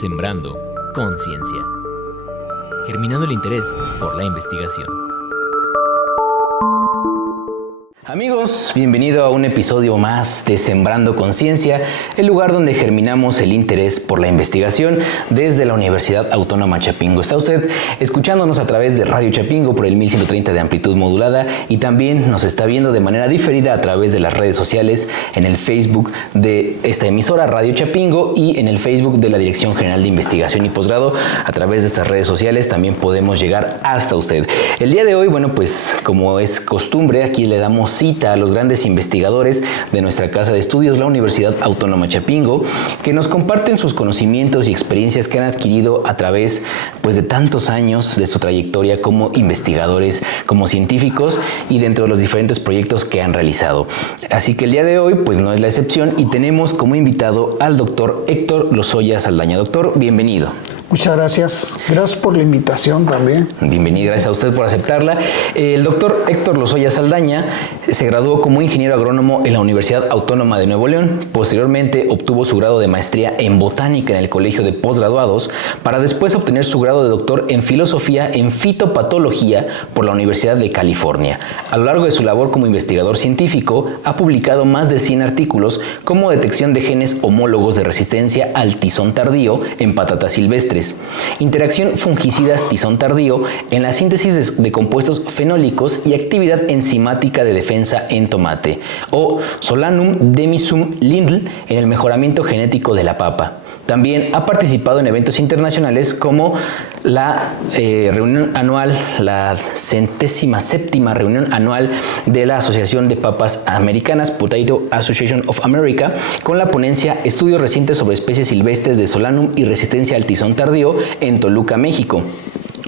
Sembrando conciencia. Germinando el interés por la investigación. Amigos, bienvenido a un episodio más de Sembrando Conciencia, el lugar donde germinamos el interés por la investigación desde la Universidad Autónoma Chapingo. Está usted escuchándonos a través de Radio Chapingo por el 1130 de amplitud modulada y también nos está viendo de manera diferida a través de las redes sociales en el Facebook de esta emisora Radio Chapingo y en el Facebook de la Dirección General de Investigación y Posgrado. A través de estas redes sociales también podemos llegar hasta usted. El día de hoy, pues como es costumbre, aquí le damos cita a los grandes investigadores de nuestra casa de estudios, la Universidad Autónoma Chapingo, que nos comparten sus conocimientos y experiencias que han adquirido a través de tantos años de su trayectoria como investigadores, como científicos y dentro de los diferentes proyectos que han realizado. Así que el día de hoy no es la excepción y tenemos como invitado al doctor Héctor Lozoya Saldaña. Doctor, bienvenido. Muchas gracias. Gracias por la invitación también. Bienvenido, gracias a usted por aceptarla. El doctor Héctor Lozoya Saldaña se graduó como ingeniero agrónomo en la Universidad Autónoma de Nuevo León. Posteriormente obtuvo su grado de maestría en botánica en el Colegio de Postgraduados para después obtener su grado de doctor en filosofía en fitopatología por la Universidad de California. A lo largo de su labor como investigador científico ha publicado más de 100 artículos como detección de genes homólogos de resistencia al tizón tardío en patatas silvestres, interacción fungicidas-tizón tardío en la síntesis de compuestos fenólicos y actividad enzimática de defensa en tomate, o Solanum demisum Lindl en el mejoramiento genético de la papa. También ha participado en eventos internacionales como la reunión anual, la 107ª reunión anual de la Asociación de Papas Americanas, Potato Association of America, con la ponencia Estudios recientes sobre especies silvestres de Solanum y resistencia al tizón tardío en Toluca, México,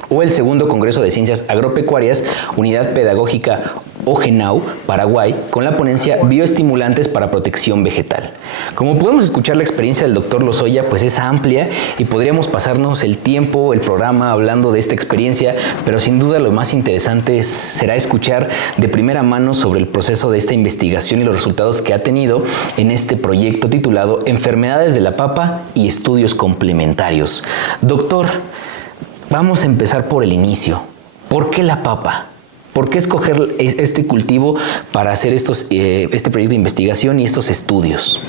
o el segundo Congreso de Ciencias Agropecuarias, Unidad Pedagógica Ojenau, Paraguay, con la ponencia Bioestimulantes para Protección Vegetal. Como podemos escuchar, la experiencia del doctor Lozoya es amplia y podríamos pasarnos el tiempo, el programa hablando de esta experiencia, pero sin duda lo más interesante será escuchar de primera mano sobre el proceso de esta investigación y los resultados que ha tenido en este proyecto titulado Enfermedades de la papa y estudios complementarios. Doctor, vamos a empezar por el inicio. ¿Por qué la papa? ¿Por qué escoger este cultivo para hacer este proyecto de investigación y estos estudios?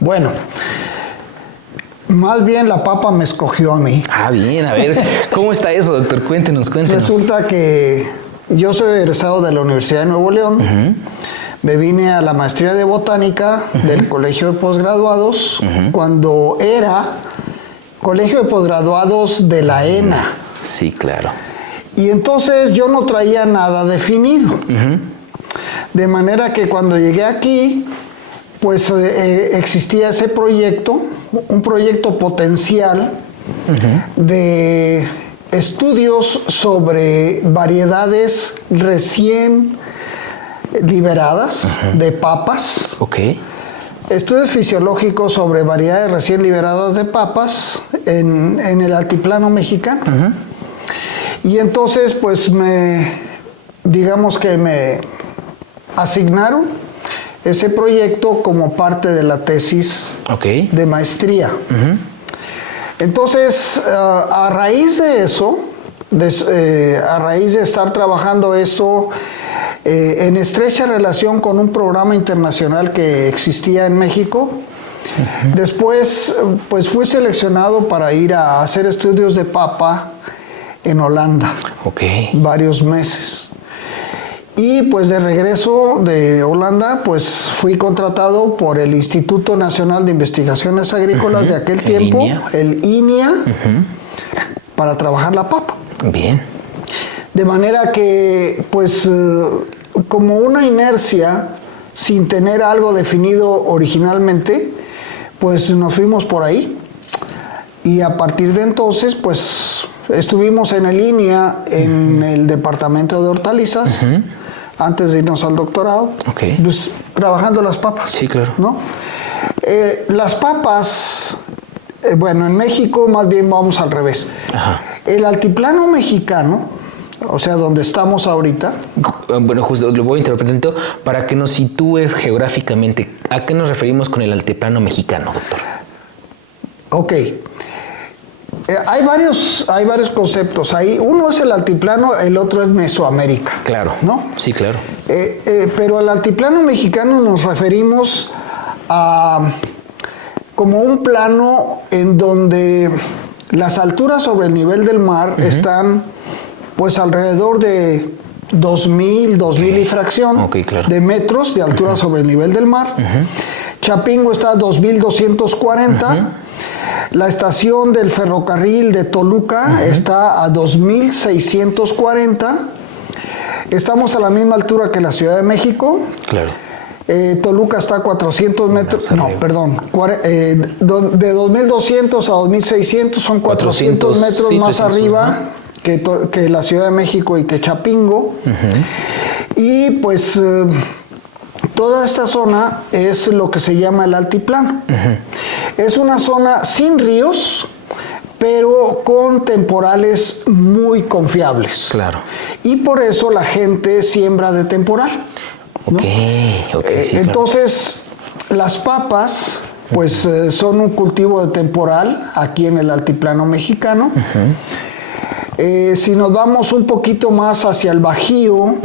Bueno, más bien la papa me escogió a mí. Ah, bien, a ver, ¿cómo está eso, doctor? Cuéntenos. Resulta que yo soy egresado de la Universidad de Nuevo León. Me vine a la maestría de botánica del Colegio de Postgraduados cuando era Colegio de Postgraduados de la ENA. Sí, claro. Y entonces yo no traía nada definido. De manera que cuando llegué aquí, existía ese proyecto, un proyecto potencial de estudios sobre variedades recién liberadas de papas. Estudios fisiológicos sobre variedades recién liberadas de papas en el altiplano mexicano. Y entonces, digamos que me asignaron ese proyecto como parte de la tesis de maestría. Entonces, a raíz de eso, a raíz de estar trabajando eso en estrecha relación con un programa internacional que existía en México, después fui seleccionado para ir a hacer estudios de papa en Holanda, varios meses. Y de regreso de Holanda, fui contratado por el Instituto Nacional de Investigaciones Agrícolas de aquel tiempo, el INIA, para trabajar la papa. Bien. De manera que, como una inercia, sin tener algo definido originalmente, nos fuimos por ahí. Y a partir de entonces, estuvimos en el INIA, en el departamento de hortalizas, antes de irnos al doctorado, trabajando las papas. Sí, claro. ¿No? Las papas, en México más bien vamos al revés. El altiplano mexicano, o sea, donde estamos ahorita. Bueno, justo lo voy a interpretar un poquito para que nos sitúe geográficamente. ¿A qué nos referimos con el altiplano mexicano, doctor? Ok. Hay varios conceptos ahí. Uno es el altiplano, el otro es Mesoamérica. Claro. ¿No? Sí, claro. Pero al altiplano mexicano nos referimos a como un plano en donde las alturas sobre el nivel del mar están pues alrededor de 2,000 y fracción claro. de metros de altura sobre el nivel del mar. Chapingo está a 2,240. La estación del ferrocarril de Toluca está a 2,640. Estamos a la misma altura que la Ciudad de México. Claro. Toluca está a 400 metros. No, perdón. De 2,200 a 2,600 son 400 metros sí, más 300, arriba que la Ciudad de México y que Chapingo. Y pues toda esta zona es lo que se llama el altiplano. Es una zona sin ríos, pero con temporales muy confiables. Claro. Y por eso la gente siembra de temporal, ¿no? Sí, entonces, las papas, pues son un cultivo de temporal aquí en el altiplano mexicano. Si nos vamos un poquito más hacia el Bajío,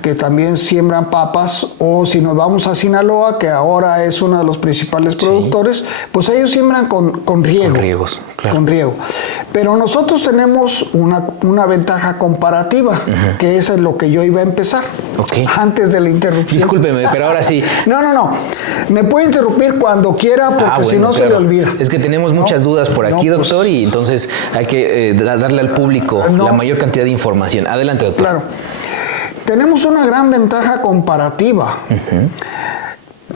que también siembran papas, o si nos vamos a Sinaloa, que ahora es uno de los principales productores, pues ellos siembran con riego. Con riegos, claro. Con riego. Pero nosotros tenemos una ventaja comparativa, que es en lo que yo iba a empezar, antes de la interrupción. Discúlpeme, pero ahora sí. No. Me puede interrumpir cuando quiera, porque si no se le olvida. Es que tenemos muchas dudas por aquí, doctor, pues, y entonces hay que darle al público la mayor cantidad de información. Adelante, doctor. Claro. Tenemos una gran ventaja comparativa.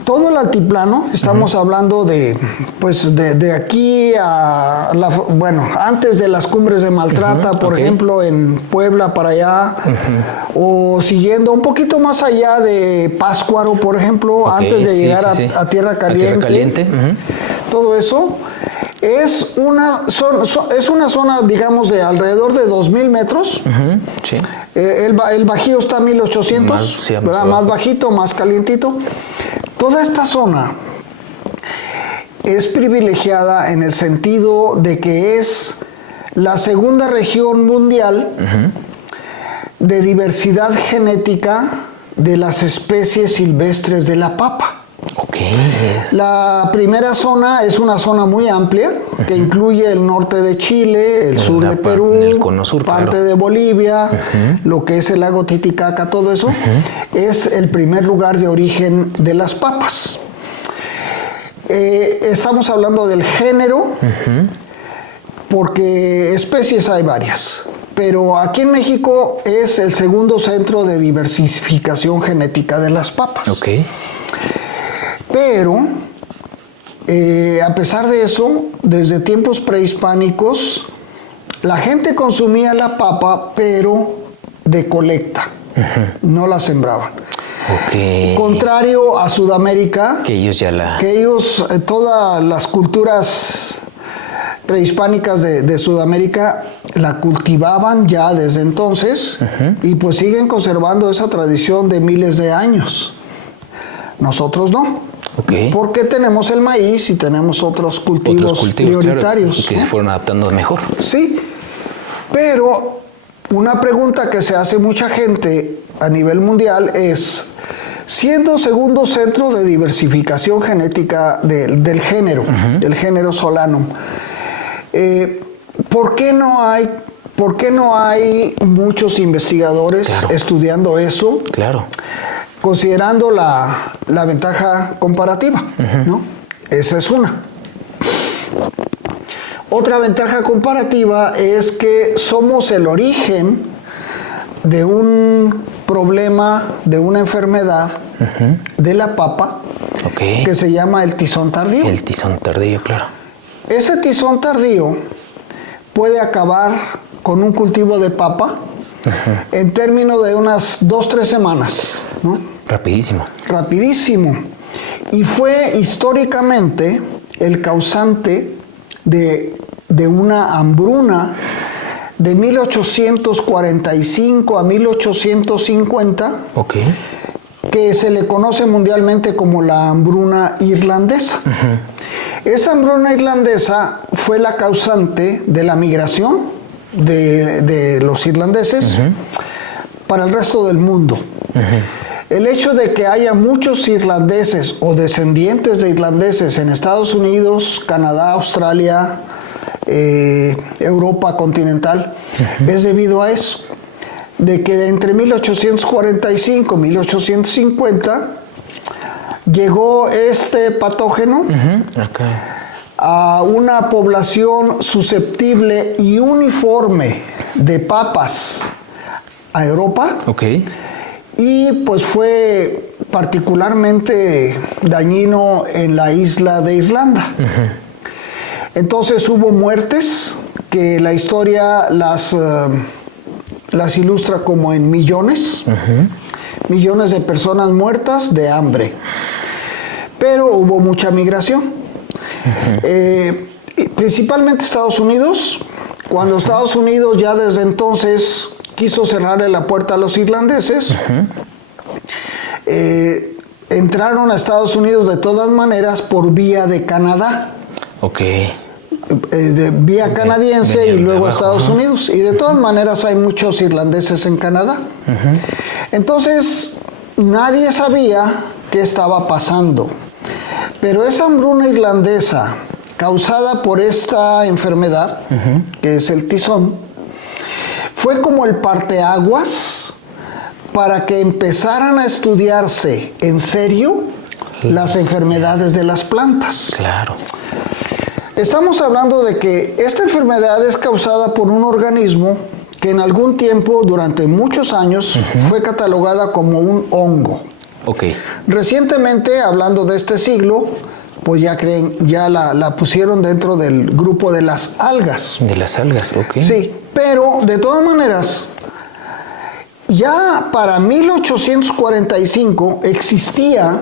Todo el altiplano, estamos hablando de aquí a antes de las cumbres de Maltrata, por ejemplo, en Puebla para allá, o siguiendo un poquito más allá de Pátzcuaro, por ejemplo, antes de llegar a Tierra Caliente. Todo eso es una zona, digamos, de alrededor de 2,000 metros. El Bajío está a 1,800, más bajito, más calientito. Toda esta zona es privilegiada en el sentido de que es la segunda región mundial de diversidad genética de las especies silvestres de la papa. La primera zona es una zona muy amplia que incluye el norte de Chile, el sur de Perú, el cono sur, parte de Bolivia, lo que es el lago Titicaca, todo eso. Es el primer lugar de origen de las papas. Estamos hablando del género, porque especies hay varias. Pero aquí en México es el segundo centro de diversificación genética de las papas. Pero, a pesar de eso, desde tiempos prehispánicos, la gente consumía la papa, pero de colecta, no la sembraban. Contrario a Sudamérica, que ellos todas las culturas prehispánicas de Sudamérica la cultivaban ya desde entonces, y pues siguen conservando esa tradición de miles de años. Nosotros no. Porque tenemos el maíz y tenemos otros cultivos prioritarios. Claro, que se fueron adaptando mejor. Sí, pero una pregunta que se hace mucha gente a nivel mundial es, siendo segundo centro de diversificación genética del género Solanum, ¿por qué no hay muchos investigadores estudiando eso? Considerando la ventaja comparativa, ¿no? Esa es una. Otra ventaja comparativa es que somos el origen de un problema, de una enfermedad de la papa que se llama el tizón tardío. El tizón tardío, claro. Ese tizón tardío puede acabar con un cultivo de papa en términos de unas 2-3 semanas, ¿no? Rapidísimo. Y fue históricamente el causante de una hambruna de 1845 a 1850, que se le conoce mundialmente como la hambruna irlandesa. Esa hambruna irlandesa fue la causante de la migración de los irlandeses para el resto del mundo. El hecho de que haya muchos irlandeses o descendientes de irlandeses en Estados Unidos, Canadá, Australia, Europa continental, es debido a eso, de que entre 1845 y 1850 llegó este patógeno a una población susceptible y uniforme de papas a Europa. Y pues fue particularmente dañino en la isla de Irlanda. Entonces hubo muertes que la historia las ilustra como en millones, millones de personas muertas de hambre. Pero hubo mucha migración. Principalmente Estados Unidos. Cuando Estados Unidos ya desde entonces quiso cerrarle la puerta a los irlandeses, entraron a Estados Unidos de todas maneras por vía de Canadá. De vía canadiense y luego a Estados Unidos. Y de todas maneras hay muchos irlandeses en Canadá. Entonces, nadie sabía qué estaba pasando. Pero esa hambruna irlandesa, causada por esta enfermedad, que es el tizón, fue como el parteaguas para que empezaran a estudiarse en serio las enfermedades de las plantas. Estamos hablando de que esta enfermedad es causada por un organismo que en algún tiempo, durante muchos años, fue catalogada como un hongo. Recientemente, hablando de este siglo, pues ya la pusieron dentro del grupo de las algas. De las algas, Sí, pero de todas maneras, ya para 1845 existía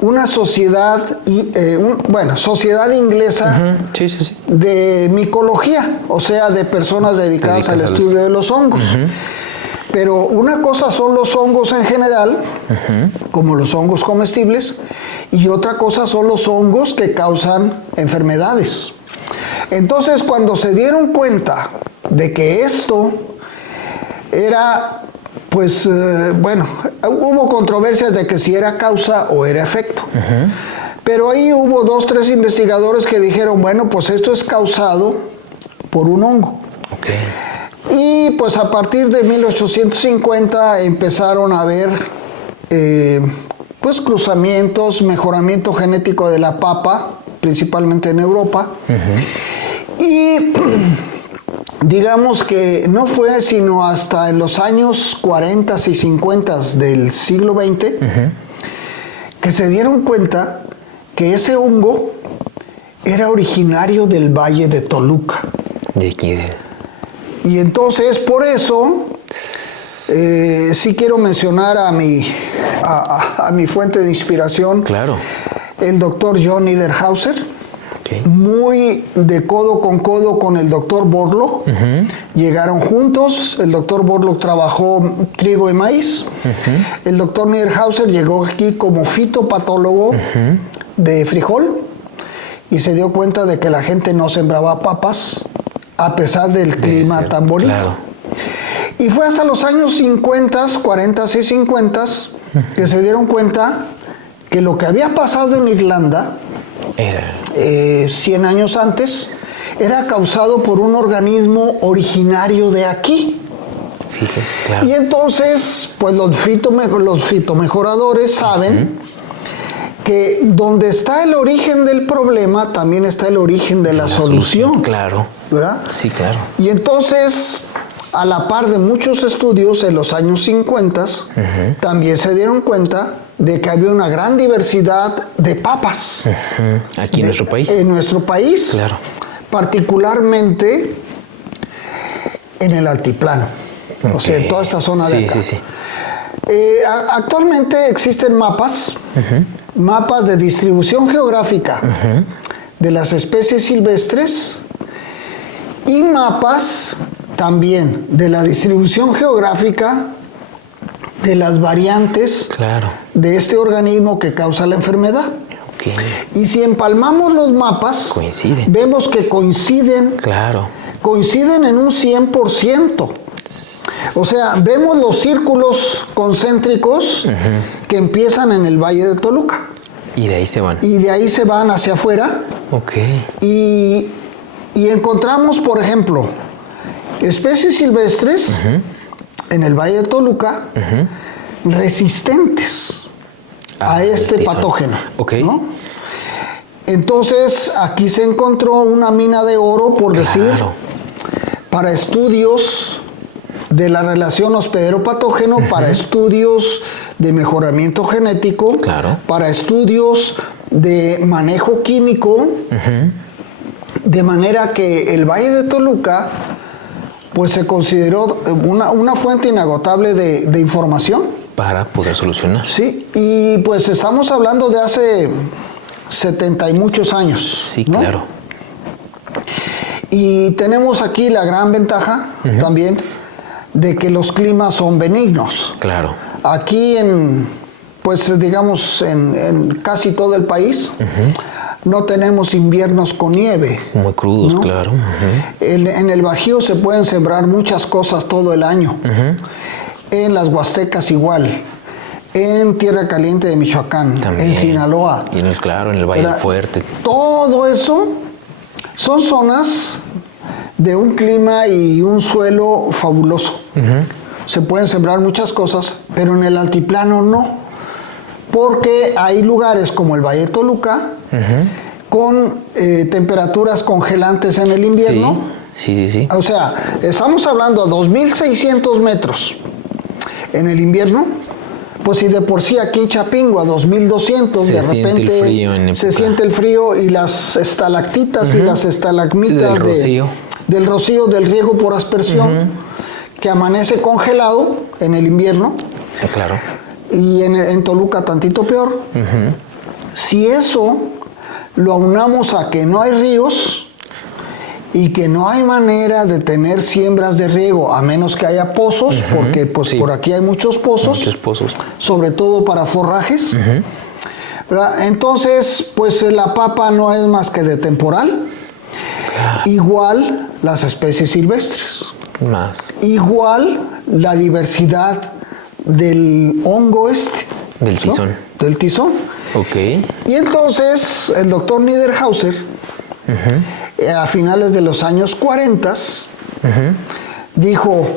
una sociedad, sociedad inglesa de micología, o sea, de personas dedicadas al estudio de los hongos. Pero una cosa son los hongos en general, como los hongos comestibles, y otra cosa son los hongos que causan enfermedades. Entonces, cuando se dieron cuenta de que esto era, pues, hubo controversias de que si era causa o era efecto. Pero ahí hubo 2 o 3 investigadores que dijeron, bueno, pues esto es causado por un hongo. Y pues a partir de 1850 empezaron a haber pues cruzamientos, mejoramiento genético de la papa, principalmente en Europa. Y digamos que no fue sino hasta en los años 40 y 50 del siglo XX que se dieron cuenta que ese hongo era originario del Valle de Toluca. Y entonces, por eso, sí quiero mencionar a mi fuente de inspiración, el doctor John Niederhauser, muy de codo con el doctor Borlaug. Llegaron juntos, el doctor Borlaug trabajó trigo y maíz, el doctor Niederhauser llegó aquí como fitopatólogo de frijol y se dio cuenta de que la gente no sembraba papas a pesar del clima tan bonito. Y fue hasta los años 50, 40 y 50 que se dieron cuenta que lo que había pasado en Irlanda 100 años antes era causado por un organismo originario de aquí. Y entonces, pues los fitomejoradores saben que donde está el origen del problema, también está el origen de la solución. ¿Verdad? Y entonces, a la par de muchos estudios en los años 50, también se dieron cuenta de que había una gran diversidad de papas. Aquí en nuestro país. En nuestro país. Particularmente en el altiplano. O sea, en toda esta zona de acá. Actualmente existen mapas de distribución geográfica de las especies silvestres y mapas también de la distribución geográfica de las variantes de este organismo que causa la enfermedad. Y si empalmamos los mapas, coinciden. Vemos que coinciden. Claro. Coinciden en un 100%. O sea, vemos los círculos concéntricos que empiezan en el Valle de Toluca. Y de ahí se van. Y de ahí se van hacia afuera. Ok. Y encontramos, por ejemplo, especies silvestres en el Valle de Toluca resistentes a este patógeno. Ok. ¿No? Entonces, aquí se encontró una mina de oro, por decir, para estudios de la relación hospedero-patógeno, para estudios de mejoramiento genético, para estudios de manejo químico, de manera que el Valle de Toluca pues se consideró una fuente inagotable de información. Para poder solucionar. Sí, y pues estamos hablando de hace 70 y muchos años. Sí, ¿no? claro. Y tenemos aquí la gran ventaja también de que los climas son benignos. Claro. Aquí pues digamos en casi todo el país no tenemos inviernos con nieve. Muy crudos, ¿no? Claro. En el Bajío se pueden sembrar muchas cosas todo el año. En las Huastecas igual. En Tierra Caliente de Michoacán, también. En Sinaloa. Y en el Valle del Fuerte. Todo eso son zonas de un clima y un suelo fabuloso. Se pueden sembrar muchas cosas, pero en el altiplano no. Porque hay lugares como el Valle de Toluca, con temperaturas congelantes en el invierno. Sí. O sea, estamos hablando a 2.600 metros en el invierno. Pues si de por sí aquí en Chapingo a 2200 de repente se siente el frío y las estalactitas y las estalagmitas del rocío del riego por aspersión que amanece congelado en el invierno. Claro. Y en Toluca tantito peor. Si eso lo aunamos a que no hay ríos y que no hay manera de tener siembras de riego a menos que haya pozos, porque pues por aquí hay muchos pozos, sobre todo para forrajes. Entonces, pues la papa no es más que de temporal. Igual las especies silvestres. Igual la diversidad del hongo del tizón. ¿No? Del tizón. Ok. Y entonces el doctor Niederhauser a finales de los años 40 dijo,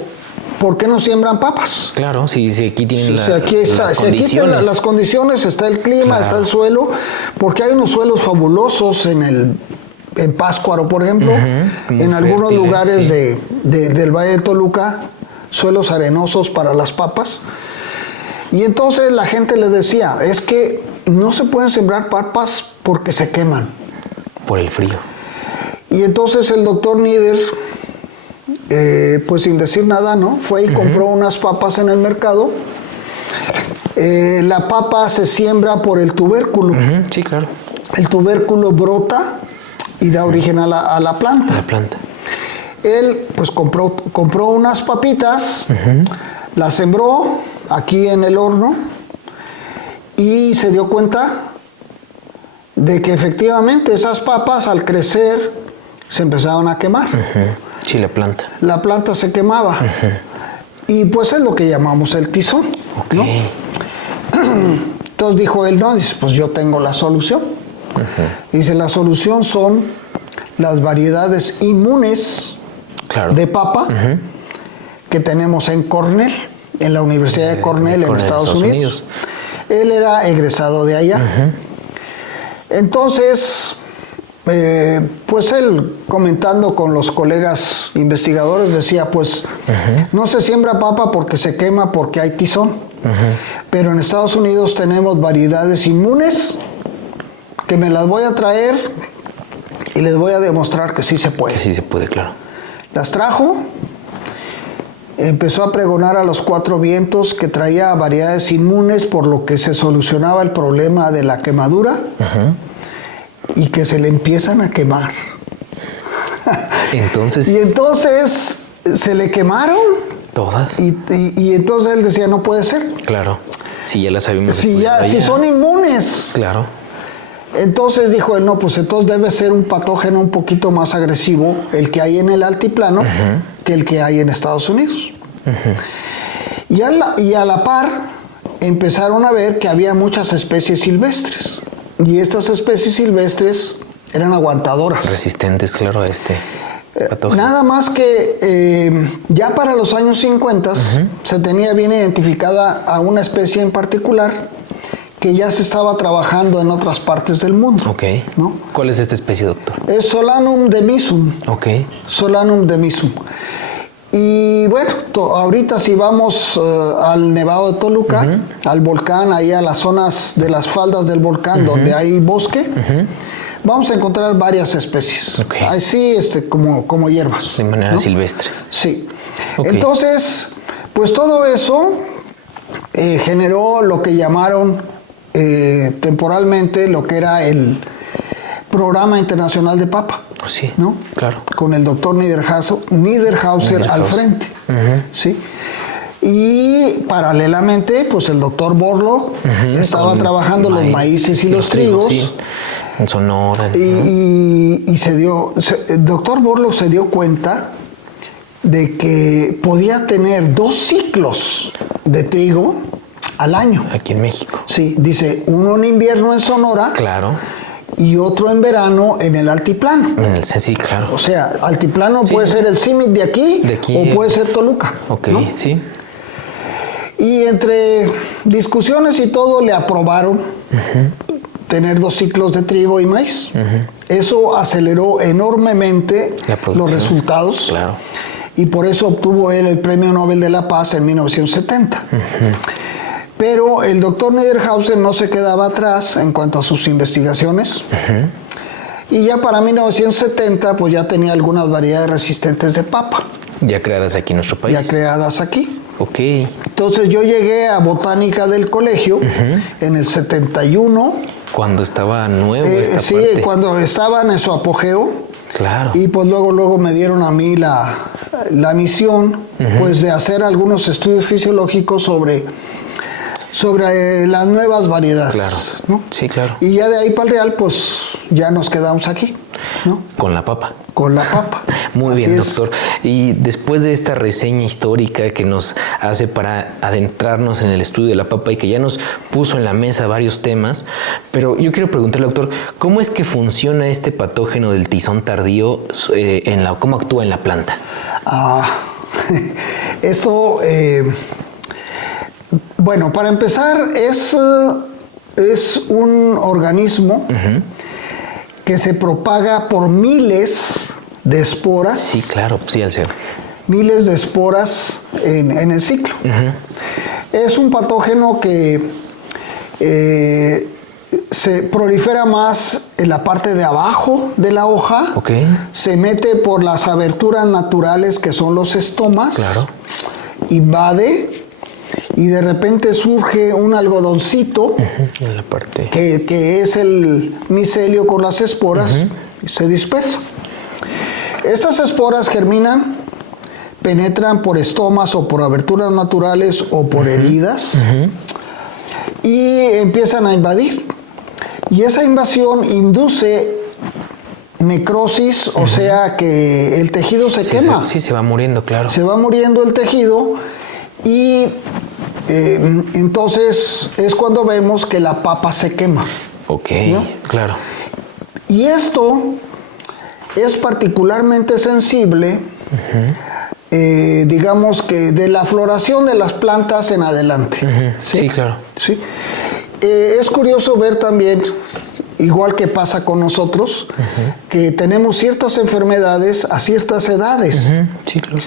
¿por qué no siembran papas? Claro, si aquí tienen las condiciones. Aquí tienen las condiciones, está el clima, está el suelo, porque hay unos suelos fabulosos en Pátzcuaro, por ejemplo, en algunos lugares del Valle de Toluca, suelos arenosos para las papas. Y entonces la gente le decía, es que no se pueden sembrar papas porque se queman. Por el frío. Y entonces el doctor Nieder, pues sin decir nada, ¿no? Fue y compró unas papas en el mercado. La papa se siembra por el tubérculo. Sí, claro. El tubérculo brota y da origen a la planta. La planta. Él pues compró unas papitas, las sembró aquí en el horno y se dio cuenta de que efectivamente esas papas al crecer se empezaron a quemar. Sí, la planta. La planta se quemaba. Y pues es lo que llamamos el tizón. ¿No? Entonces dijo él, no, dice, pues yo tengo la solución. Dice, la solución son las variedades inmunes de papa que tenemos en Cornell, en la Universidad de Cornell, en Estados Unidos. Él era egresado de allá. Entonces, pues él comentando con los colegas investigadores decía, pues no se siembra papa porque se quema porque hay tizón, pero en Estados Unidos tenemos variedades inmunes que me las voy a traer y les voy a demostrar que sí se puede. Que sí se puede, claro. Las trajo, empezó a pregonar a los cuatro vientos que traía variedades inmunes por lo que se solucionaba el problema de la quemadura. Y que se le empiezan a quemar. Entonces... Y entonces se le quemaron. Todas. Y entonces él decía, no puede ser. Claro. Si ya las sabemos. Si son inmunes. Claro. Entonces dijo él, no, pues entonces debe ser un patógeno un poquito más agresivo el que hay en el altiplano que el que hay en Estados Unidos. Y a la par empezaron a ver que había muchas especies silvestres. Y estas especies silvestres eran aguantadoras. Resistentes, claro, a este patógeno. Nada más que ya para los años 50 se tenía bien identificada a una especie en particular que ya se estaba trabajando en otras partes del mundo. Ok. ¿No? ¿Cuál es esta especie, doctor? Es Solanum demisum. Ok. Solanum demisum. Y bueno, ahorita si vamos al Nevado de Toluca, al volcán, ahí a las zonas de las faldas del volcán donde hay bosque, vamos a encontrar varias especies. Okay. Así como hierbas. De manera silvestre. Sí. Okay. Entonces, pues todo eso generó lo que llamaron temporalmente lo que era el Programa Internacional de Papa. Sí, ¿no? Claro. Con el doctor Niederhauser al frente. ¿Sí? Y paralelamente, pues el doctor Borlo estaba trabajando los maíces y los trigos. Sí. En Sonora. Y el doctor Borlo se dio cuenta de que podía tener 2 ciclos de trigo al año. Aquí en México. Sí, dice, uno en invierno en Sonora. Claro. Y otro en verano en el altiplano. Sí, claro. O sea, altiplano puede ser el CIMIC de aquí o puede ser Toluca. Ok, ¿no? sí. Y entre discusiones y todo le aprobaron tener 2 ciclos de trigo y maíz. Eso aceleró enormemente los resultados. Claro. Y por eso obtuvo él el Premio Nobel de la Paz en 1970. Pero el doctor Niederhauser no se quedaba atrás en cuanto a sus investigaciones. Y ya para 1970, pues ya tenía algunas variedades resistentes de papa. Ya creadas aquí en nuestro país. Ya creadas aquí. Ok. Entonces yo llegué a Botánica del colegio en el 71. Cuando estaba nuevo esta sí, parte. cuando estaban en su apogeo. Claro. Y pues luego me dieron a mí la misión pues de hacer algunos estudios fisiológicos sobre las nuevas variedades. Claro. ¿no? Sí, claro. Y ya de ahí para el Real, pues ya nos quedamos aquí, ¿no? Con la papa. Con la papa. Muy Así bien, es. doctor. Y después de esta reseña histórica que nos hace para adentrarnos en el estudio de la papa y que ya nos puso en la mesa varios temas, pero yo quiero preguntarle, doctor, ¿cómo es que funciona este patógeno del tizón tardío, cómo actúa en la planta? Esto, bueno, para empezar, es un organismo que se propaga por miles de esporas. Sí, claro, sí, al ser. Miles de esporas en el ciclo. Es un patógeno que se prolifera más en la parte de abajo de la hoja. Okay. Se mete por las aberturas naturales que son los estomas. Claro. Invade y de repente surge un algodoncito en la parte que es el micelio con las esporas y se dispersa. Estas esporas germinan, penetran por estomas o por aberturas naturales o por heridas y empiezan a invadir. Y esa invasión induce necrosis, o sea que el tejido se quema. Sí, se va muriendo, claro. Se va muriendo el tejido y entonces es cuando vemos que la papa se quema. Ok, ¿no? Claro. Y esto es particularmente sensible, digamos que de la floración de las plantas en adelante. Sí, claro. ¿Sí? Es curioso ver también, igual que pasa con nosotros, que tenemos ciertas enfermedades a ciertas edades. Sí, claro.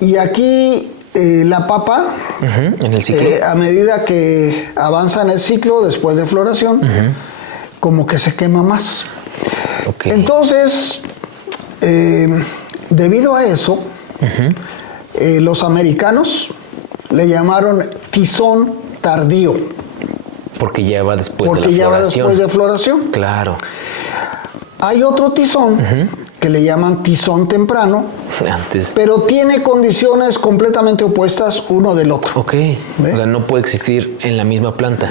Y aquí la papa, en el ciclo. a medida que avanza en el ciclo, después de floración, como que se quema más. Okay. Entonces, debido a eso, los americanos le llamaron tizón tardío. Porque ya va después Porque de la ya floración. va después de floración. Claro. Hay otro tizón que le llaman tizón temprano, Antes. pero tiene condiciones completamente opuestas uno del otro. Ok. ¿Ve? O sea, no puede existir en la misma planta.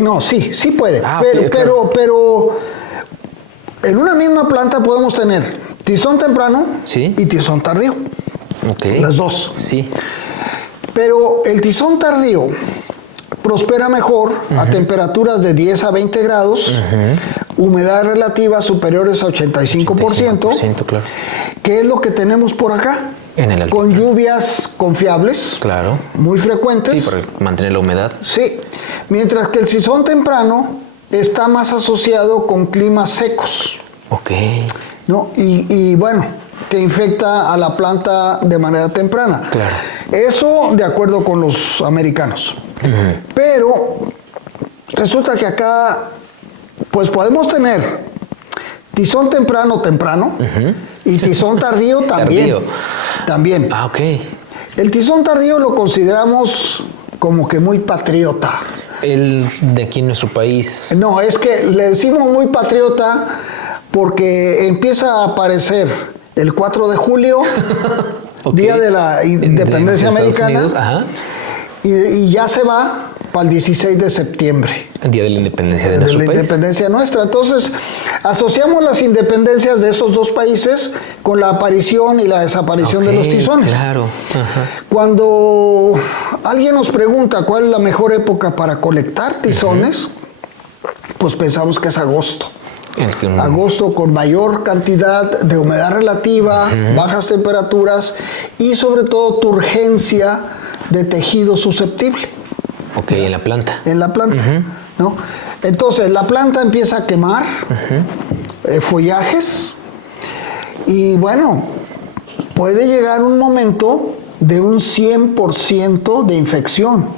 No, sí puede, Ah, pero, ok, claro. pero en una misma planta podemos tener tizón temprano Sí. y tizón tardío, Ok. las dos. Sí. Pero el tizón tardío prospera mejor a temperaturas de 10 a 20 grados, humedad relativa superiores a 85%, 85%, claro. que es lo que tenemos por acá, En el altiplano. con lluvias confiables, Claro. muy frecuentes. Sí, para mantener la humedad. Sí, mientras que el tizón temprano está más asociado con climas secos, Ok. ¿no? Y bueno, que infecta a la planta de manera temprana. Claro. Eso de acuerdo con los americanos. Pero resulta que acá, pues podemos tener tizón temprano y tizón tardío también. Tardío. También. Ah, ok. El tizón tardío lo consideramos como que muy patriota. El de aquí en nuestro país. No, es que le decimos muy patriota porque empieza a aparecer el 4 de julio, Ok. Día de la Independencia de los Estados Americana, Unidos, ajá. y ya se va para el 16 de septiembre. El día de la independencia de De nuestro la país. independencia nuestra. Entonces, asociamos las independencias de esos dos países con la aparición y la desaparición de los Ok, tizones. Claro. Ajá. Cuando alguien nos pregunta cuál es la mejor época para colectar tizones, pues pensamos que es agosto. El que uno- Agosto con mayor cantidad de humedad relativa, bajas temperaturas y sobre todo turgencia de tejido susceptible Ok, en la planta. en la planta, ¿no? Entonces la planta empieza a quemar follajes y bueno, puede llegar un momento de un 100% de infección,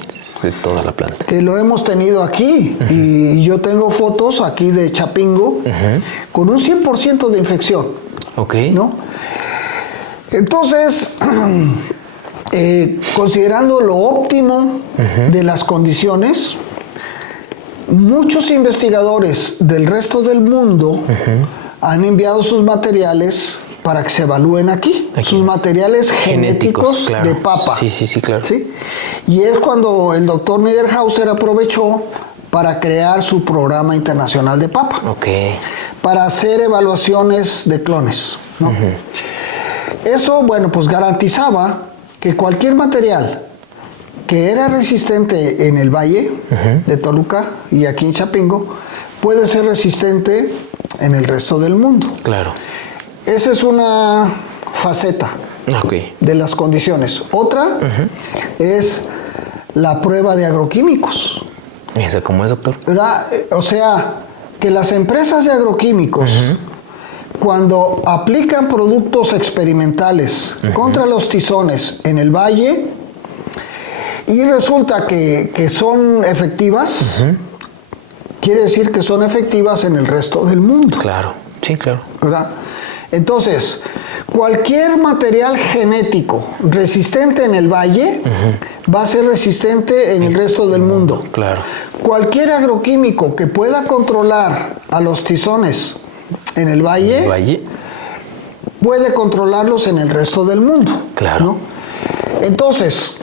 De toda la planta. que lo hemos tenido aquí y yo tengo fotos aquí de Chapingo con un 100% de infección, Ok. ¿no? Entonces, considerando lo óptimo de las condiciones, muchos investigadores del resto del mundo han enviado sus materiales para que se evalúen aquí, sus materiales genéticos claro. de papa. Sí, claro. ¿Sí? Y es cuando el doctor Niederhauser aprovechó para crear su programa internacional de papa, Ok. para hacer evaluaciones de clones, ¿no? Eso, bueno, pues garantizaba que cualquier material que era resistente en el valle de Toluca y aquí en Chapingo, puede ser resistente en el resto del mundo. Claro. Esa es una faceta Ok. de las condiciones. Otra es la prueba de agroquímicos, ¿Y esa cómo es, doctor? ¿verdad? O sea, que las empresas de agroquímicos, cuando aplican productos experimentales contra los tizones en el valle y resulta que son efectivas, quiere decir que son efectivas en el resto del mundo, Claro. Sí, claro. ¿verdad? Entonces, cualquier material genético resistente en el valle va a ser resistente en el resto del mundo. Claro. Cualquier agroquímico que pueda controlar a los tizones en el valle, El valle. puede controlarlos en el resto del mundo. Claro. ¿no? Entonces,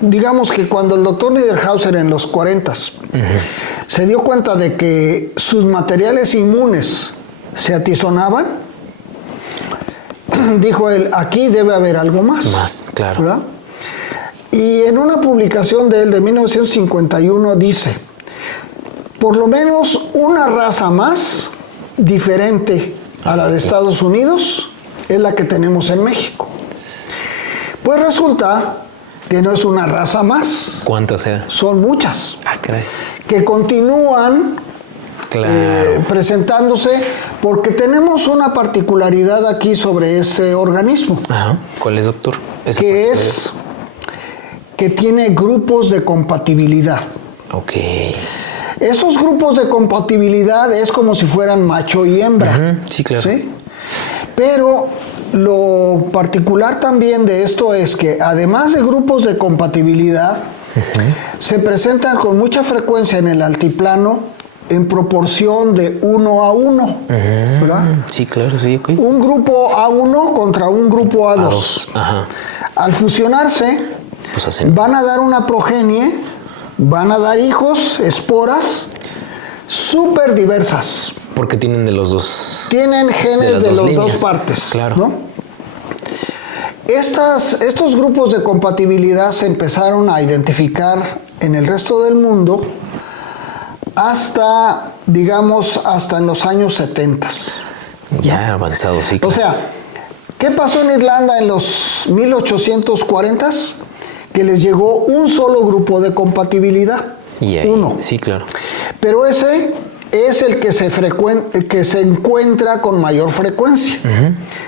digamos que cuando el doctor Niederhauser en los 40s se dio cuenta de que sus materiales inmunes se atizonaban, dijo él, aquí debe haber algo más. Más, claro. ¿verdad? Y en una publicación de él de 1951 dice, por lo menos una raza más diferente a la de Estados Unidos es la que tenemos en México. Pues resulta que no es una raza más, ¿Cuántas eran? son muchas, Ah, caray. que continúan Claro. presentándose porque tenemos una particularidad aquí sobre este organismo, Ajá. ¿Cuál es, doctor? Esa que parte es que tiene grupos de compatibilidad. Ok. Esos grupos de compatibilidad es como si fueran macho y hembra. Sí, claro. ¿sí? Pero lo particular también de esto es que además de grupos de compatibilidad, se presentan con mucha frecuencia en el altiplano en proporción de 1 a 1, ¿verdad? Sí, claro, sí, ok. Un grupo A1 contra un grupo A2. A2, ajá. Al fusionarse, Pues hacen... van a dar una progenie, van a dar hijos, esporas, súper diversas. Porque tienen de los dos... Tienen genes de las dos partes. Claro. ¿No? Estos grupos de compatibilidad se empezaron a identificar en el resto del mundo hasta, digamos, hasta en los años 70. Ya avanzado, sí. O sea, ¿qué pasó en Irlanda en los 1840? Que les llegó un solo grupo de compatibilidad. Y ahí, uno. Sí, claro. Pero ese es el que se encuentra con mayor frecuencia.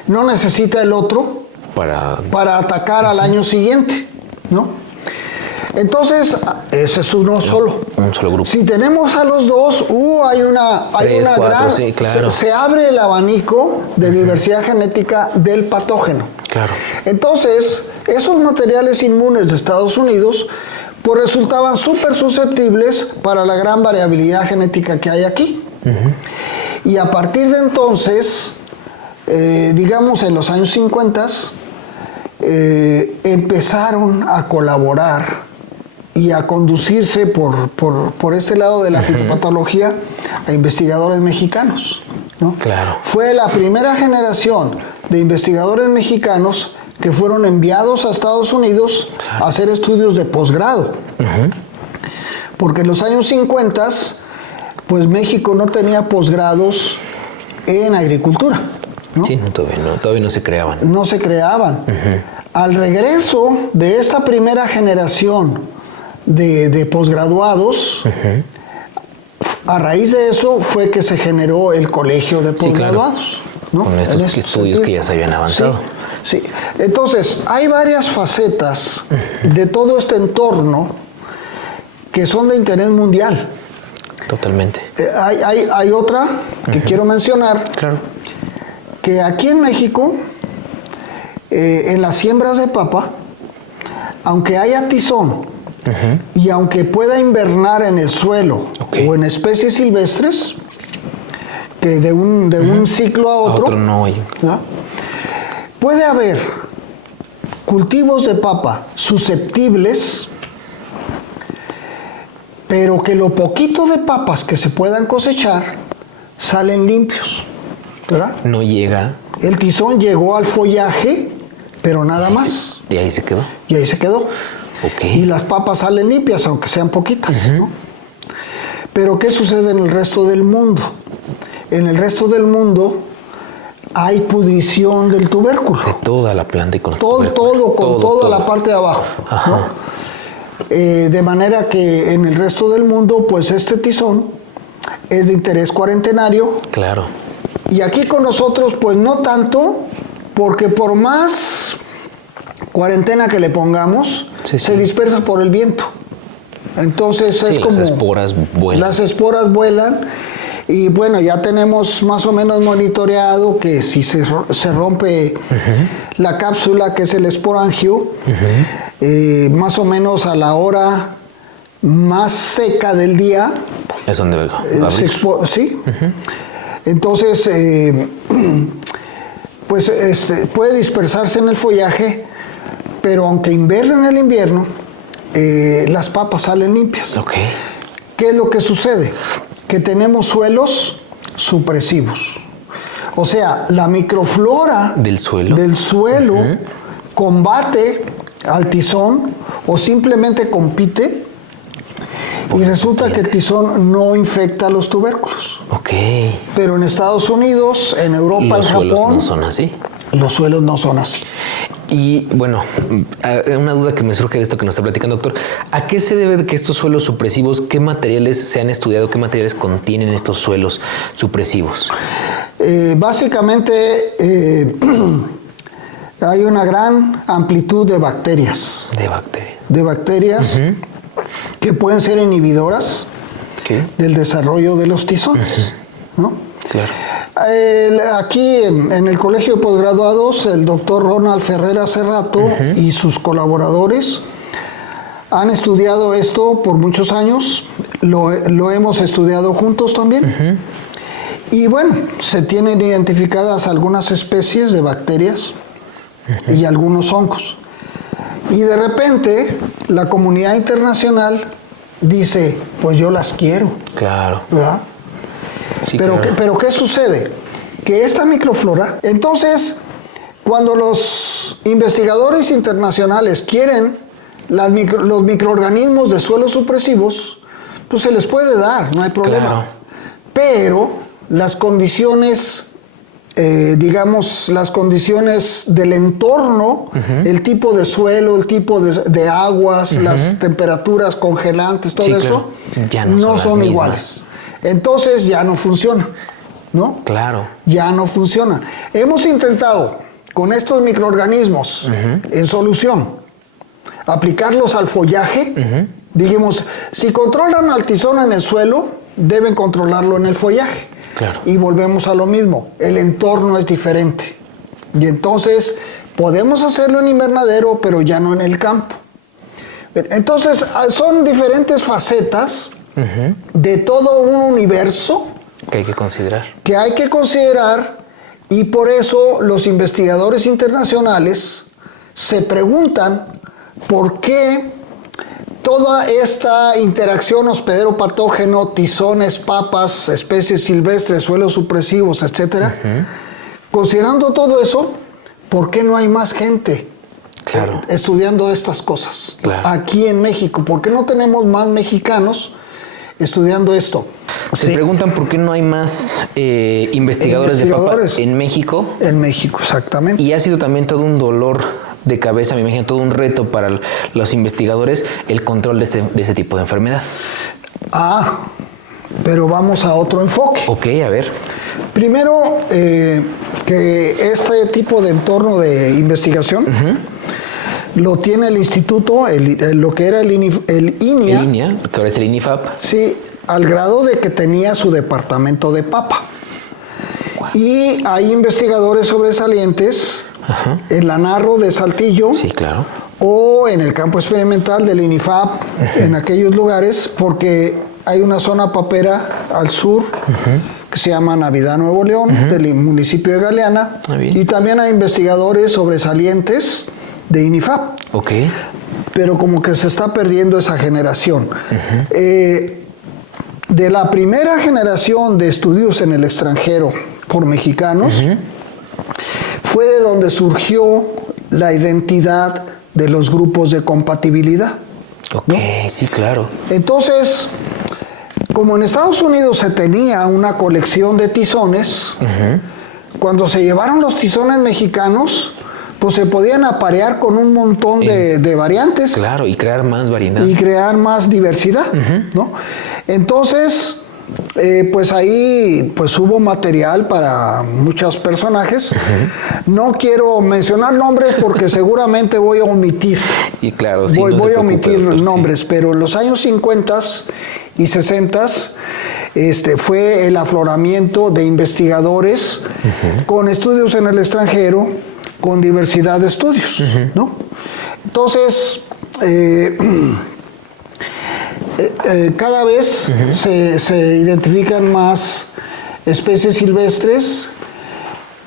No necesita el otro para atacar al año siguiente, ¿no? Entonces, ese es uno solo. Un solo grupo. Si tenemos a los dos, hay una gran... Sí, claro. Se abre el abanico de diversidad genética del patógeno. Claro. Entonces, esos materiales inmunes de Estados Unidos pues resultaban súper susceptibles para la gran variabilidad genética que hay aquí. Y a partir de entonces, digamos en los años 50, empezaron a colaborar y a conducirse por este lado de la fitopatología a investigadores mexicanos, ¿no? Claro. Fue la primera generación de investigadores mexicanos que fueron enviados a Estados Unidos a hacer estudios de posgrado. Porque en los años 50, pues México no tenía posgrados en agricultura, ¿no? Sí, todavía no se creaban. No se creaban. Al regreso de esta primera generación de posgraduados, a raíz de eso fue que se generó el colegio de posgraduados. Sí, claro. ¿No? Con esos estudios que ya se habían avanzado. Sí. Entonces, hay varias facetas de todo este entorno que son de interés mundial. Totalmente. Hay otra que quiero mencionar, Claro. que aquí en México, en las siembras de papa, aunque haya tizón, y aunque pueda invernar en el suelo o en especies silvestres, que de un ciclo a otro, no hay. ¿no? Puede haber cultivos de papa susceptibles, pero que lo poquito de papas que se puedan cosechar salen limpios, ¿verdad? No llega. El tizón llegó al follaje, pero nada más. Y ahí se quedó. Y ahí se quedó. Ok. Y las papas salen limpias, aunque sean poquitas, ¿no? Pero ¿qué sucede en el resto del mundo? En el resto del mundo hay pudrición del tubérculo. De toda la planta y con toda la parte de abajo, ¿no? De manera que en el resto del mundo, pues este tizón es de interés cuarentenario. Claro. Y aquí con nosotros, pues no tanto, porque por más cuarentena que le pongamos, se dispersa por el viento. Entonces es como... las esporas vuelan. Las esporas vuelan. Y bueno, ya tenemos más o menos monitoreado que si se rompe la cápsula, que es el esporangio, más o menos a la hora más seca del día, es donde va a abrir. ¿Sí? Entonces, pues puede dispersarse en el follaje, pero aunque inverne en el invierno, las papas salen limpias. Ok. ¿Qué es lo que sucede? Que tenemos suelos supresivos. O sea, la microflora del suelo, combate al tizón o simplemente compite y resulta que el tizón no infecta los tubérculos. Ok. Pero en Estados Unidos, en Europa, en Japón, los suelos no son así. Los suelos no son así. Y bueno, una duda que me surge de esto que nos está platicando, doctor. ¿A qué se debe que estos suelos supresivos, qué materiales se han estudiado, qué materiales contienen estos suelos supresivos? Básicamente hay una gran amplitud de bacterias. De bacterias que pueden ser inhibidoras del desarrollo de los tizones, ¿no? Claro. Aquí en el Colegio de Posgraduados, el doctor Ronald Ferrera Cerrato y sus colaboradores han estudiado esto por muchos años. lo hemos estudiado juntos también. Y bueno, se tienen identificadas algunas especies de bacterias y algunos hongos. Y de repente la comunidad internacional dice, pues yo las quiero. Claro. ¿Verdad? Sí, pero, claro. pero ¿qué sucede? Que esta microflora, entonces, cuando los investigadores internacionales quieren los microorganismos de suelos supresivos, pues se les puede dar, no hay problema. Claro. Pero las condiciones, digamos, las condiciones del entorno, el tipo de suelo, el tipo de aguas, las temperaturas congelantes, todo Sí, eso, claro. Ya no no son son las iguales. Entonces ya no funciona, ¿no? Claro. Ya no funciona. Hemos intentado con estos microorganismos en solución aplicarlos al follaje. Dijimos, si controlan al tizón en el suelo, deben controlarlo en el follaje. Claro. Y volvemos a lo mismo, el entorno es diferente. Y entonces podemos hacerlo en invernadero, pero ya no en el campo. Entonces son diferentes facetas de todo un universo Que hay que considerar. que hay que considerar, y por eso los investigadores internacionales se preguntan por qué toda esta interacción hospedero-patógeno, tizones, papas, especies silvestres, suelos supresivos, etcétera, considerando todo eso, ¿por qué no hay más gente estudiando estas cosas? Claro. Aquí en México, ¿por qué no tenemos más mexicanos estudiando esto? Se preguntan por qué no hay más investigadores de papa en México. En México, exactamente. Y ha sido también todo un dolor de cabeza, me imagino, todo un reto para los investigadores el control de ese tipo de enfermedad. Pero vamos a otro enfoque. Ok, a ver. Primero, que este tipo de entorno de investigación lo tiene el instituto, lo que era el INIA. El INIA, que ahora es el INIFAP. Sí, al grado de que tenía su departamento de papa. Wow. Y hay investigadores sobresalientes en la Narro de Saltillo. Sí, claro. O en el campo experimental del INIFAP, en aquellos lugares, porque hay una zona papera al sur que se llama Navidad, Nuevo León, del municipio de Galeana. Y también hay investigadores sobresalientes de INIFAP. Ok. Pero como que se está perdiendo esa generación. De la primera generación de estudios en el extranjero por mexicanos, fue de donde surgió la identidad de los grupos de compatibilidad. Ok, ¿no? Sí, claro. Entonces, como en Estados Unidos se tenía una colección de tizones, cuando se llevaron los tizones mexicanos, pues se podían aparear con un montón de variantes. Claro, y crear más variedad. Y crear más diversidad, ¿no? Entonces, pues ahí pues hubo material para muchos personajes. No quiero mencionar nombres porque seguramente voy a omitir. Y claro, sí, voy a omitir doctor, nombres, sí. Pero en los años 50 y 60 fue el afloramiento de investigadores con estudios en el extranjero, con diversidad de estudios, ¿no? Entonces, cada vez se identifican más especies silvestres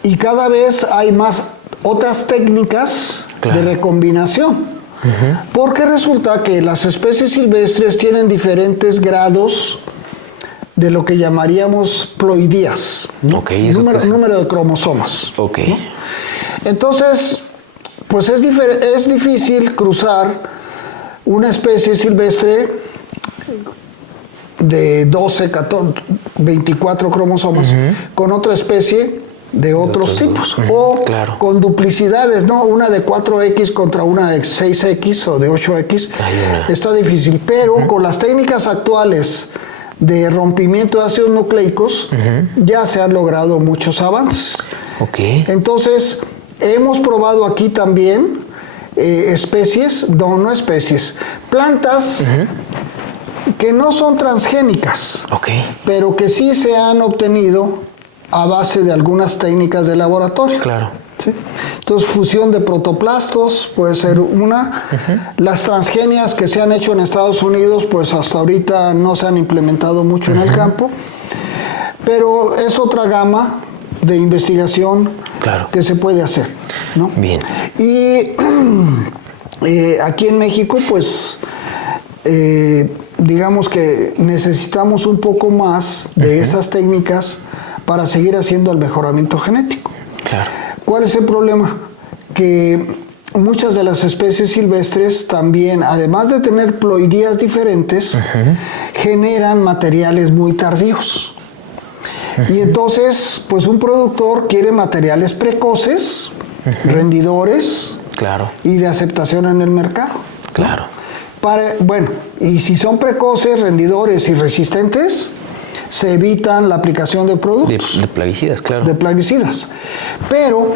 y cada vez hay más otras técnicas de recombinación. Porque resulta que las especies silvestres tienen diferentes grados de lo que llamaríamos ploidías, ¿no? Número de cromosomas. Ok. ¿No? Entonces, pues es difícil cruzar una especie silvestre de 12, 14, 24 cromosomas con otra especie de otros tipos. O con duplicidades, ¿no? Una de 4X contra una de 6X o de 8X. Está difícil. Pero con las técnicas actuales de rompimiento de ácidos nucleicos ya se han logrado muchos avances. Entonces, hemos probado aquí también plantas que no son transgénicas, pero que sí se han obtenido a base de algunas técnicas de laboratorio. ¿sí? Entonces, fusión de protoplastos puede ser una. Las transgenias que se han hecho en Estados Unidos, pues hasta ahorita no se han implementado mucho en el campo, pero es otra gama de investigación que se puede hacer, ¿no? Bien. Y aquí en México, pues, digamos que necesitamos un poco más de esas técnicas para seguir haciendo el mejoramiento genético. Claro. ¿Cuál es el problema? Que muchas de las especies silvestres también, además de tener ploidías diferentes, generan materiales muy tardíos. Y entonces, pues un productor quiere materiales precoces, rendidores, y de aceptación en el mercado. Claro. Bueno, y si son precoces, rendidores y resistentes, se evitan la aplicación de productos. De plaguicidas, claro. De plaguicidas. Pero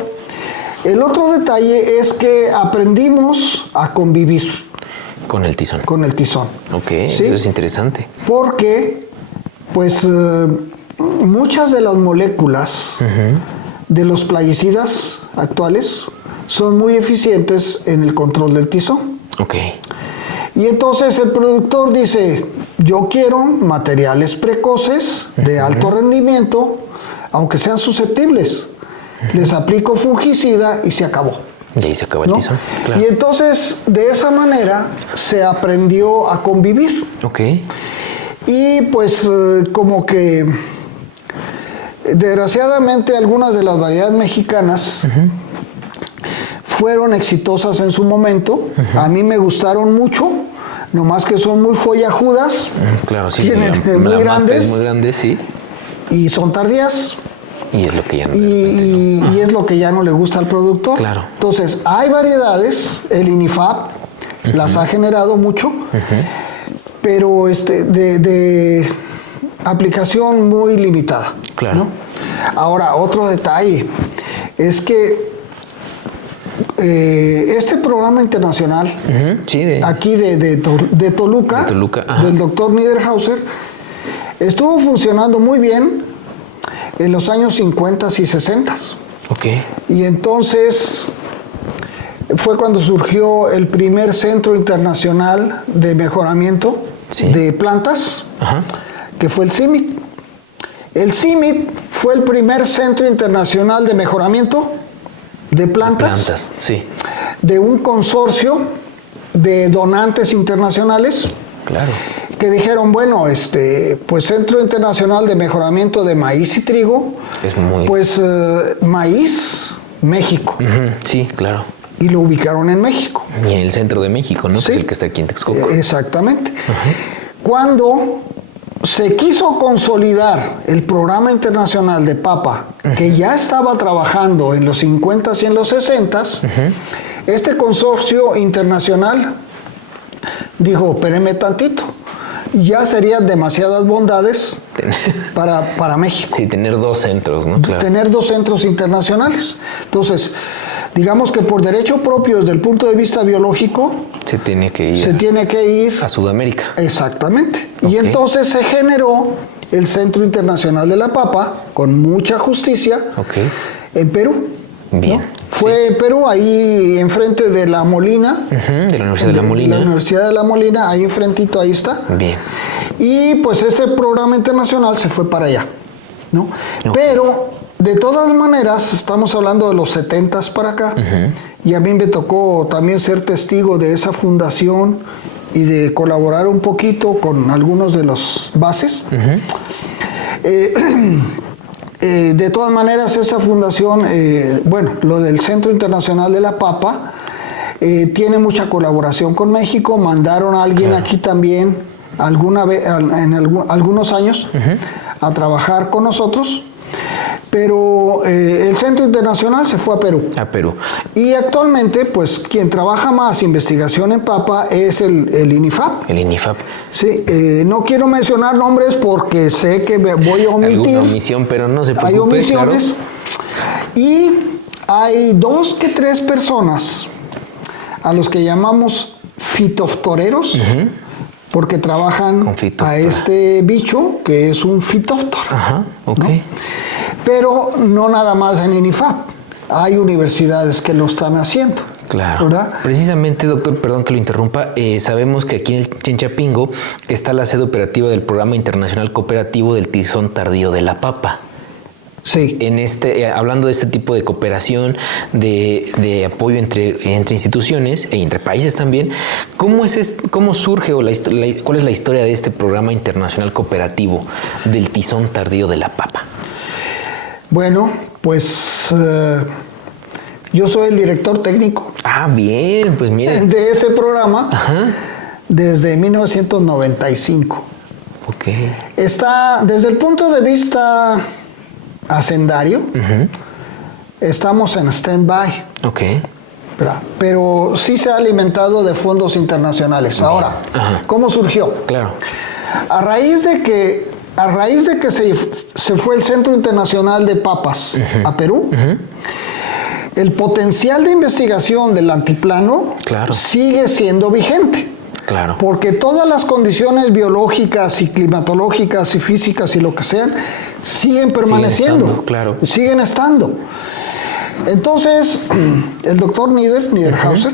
el otro detalle es que aprendimos a convivir. Con el tizón. Con el tizón. Ok, ¿sí? Eso es interesante. Porque, pues, muchas de las moléculas de los plaguicidas actuales son muy eficientes en el control del tizón. Ok. Y entonces el productor dice, yo quiero materiales precoces de alto rendimiento, aunque sean susceptibles. Les aplico fungicida y se acabó. Y ahí se acaba el tizón. Claro. Y entonces, de esa manera, se aprendió a convivir. Ok. Y pues, como que, desgraciadamente, algunas de las variedades mexicanas fueron exitosas en su momento. A mí me gustaron mucho, nomás que son muy follajudas. Claro, sí. Tienen muy grandes. Es muy grande, sí. Y son tardías. Y es lo que ya no y es lo que ya no le gusta al productor. Claro. Entonces, hay variedades, el INIFAP las ha generado mucho, pero de aplicación muy limitada. Claro. ¿no? Ahora, otro detalle es que este programa internacional aquí de Toluca, del doctor Niederhauser, estuvo funcionando muy bien en los años 50 y 60. Ok. Y entonces fue cuando surgió el primer Centro Internacional de Mejoramiento de Plantas, que fue el CIMMYT. El CIMMYT fue el primer Centro Internacional de Mejoramiento de plantas, de un consorcio de donantes internacionales. Claro. Que dijeron, bueno, pues Centro Internacional de Mejoramiento de Maíz y Trigo, pues maíz, México. Sí, claro. Y lo ubicaron en México. Y en el centro de México, ¿no? Sí. Que es el que está aquí en Texcoco. Exactamente. Cuando se quiso consolidar el programa internacional de papa, que ya estaba trabajando en los 50s y en los 60s, este consorcio internacional dijo, espérenme tantito, ya serían demasiadas bondades para México. Sí, tener dos centros, ¿no? Claro. Tener dos centros internacionales. Entonces, digamos que por derecho propio, desde el punto de vista biológico, se tiene que ir a Sudamérica. Exactamente. Okay. Y entonces se generó el Centro Internacional de la Papa, con mucha justicia, en Perú. Bien. ¿no? Fue en Perú, ahí enfrente de La Molina. De la Universidad de La Molina. De la Universidad de La Molina, ahí enfrentito, ahí está. Bien. Y pues este programa internacional se fue para allá, ¿no? Pero, de todas maneras, estamos hablando de los 70s para acá, y a mí me tocó también ser testigo de esa fundación y de colaborar un poquito con algunos de los bases. De todas maneras, esa fundación, bueno, lo del Centro Internacional de la Papa, tiene mucha colaboración con México. Mandaron a alguien aquí también, algunos años, a trabajar con nosotros. Pero el Centro Internacional se fue a Perú. A Perú. Y actualmente, pues, quien trabaja más investigación en papa es el INIFAP. El INIFAP. Sí, no quiero mencionar nombres porque sé que me voy a omitir. Alguna omisión, pero no se preocupe. Hay omisiones. Claro. Y hay 2 que 3 personas a los que llamamos fitoftoreros, porque trabajan a este bicho que es un fitóftor. Ajá, ok. ¿no? Pero no nada más en INIFAP. hay universidades que lo están haciendo. Claro. ¿Verdad? Precisamente, doctor, perdón que lo interrumpa, sabemos que aquí en el Chinchapingo está la sede operativa del Programa Internacional Cooperativo del Tizón Tardío de la Papa. Sí. Hablando de este tipo de cooperación, de apoyo entre instituciones y entre países también, ¿cómo surge o cuál es la historia de este Programa Internacional Cooperativo del Tizón Tardío de la Papa? Bueno, pues yo soy el director técnico. Ah, bien, pues mire. De ese programa. Ajá. Desde 1995. Ok. Está, desde el punto de vista hacendario, estamos en stand-by. Ok. Pero sí se ha alimentado de fondos internacionales. Ahora, ¿cómo surgió? Claro. A raíz de que se fue el Centro Internacional de Papas a Perú, el potencial de investigación del altiplano sigue siendo vigente. Claro. Porque todas las condiciones biológicas y climatológicas y físicas y lo que sean siguen permaneciendo. Siguen estando. Entonces, el doctor Niederhauser,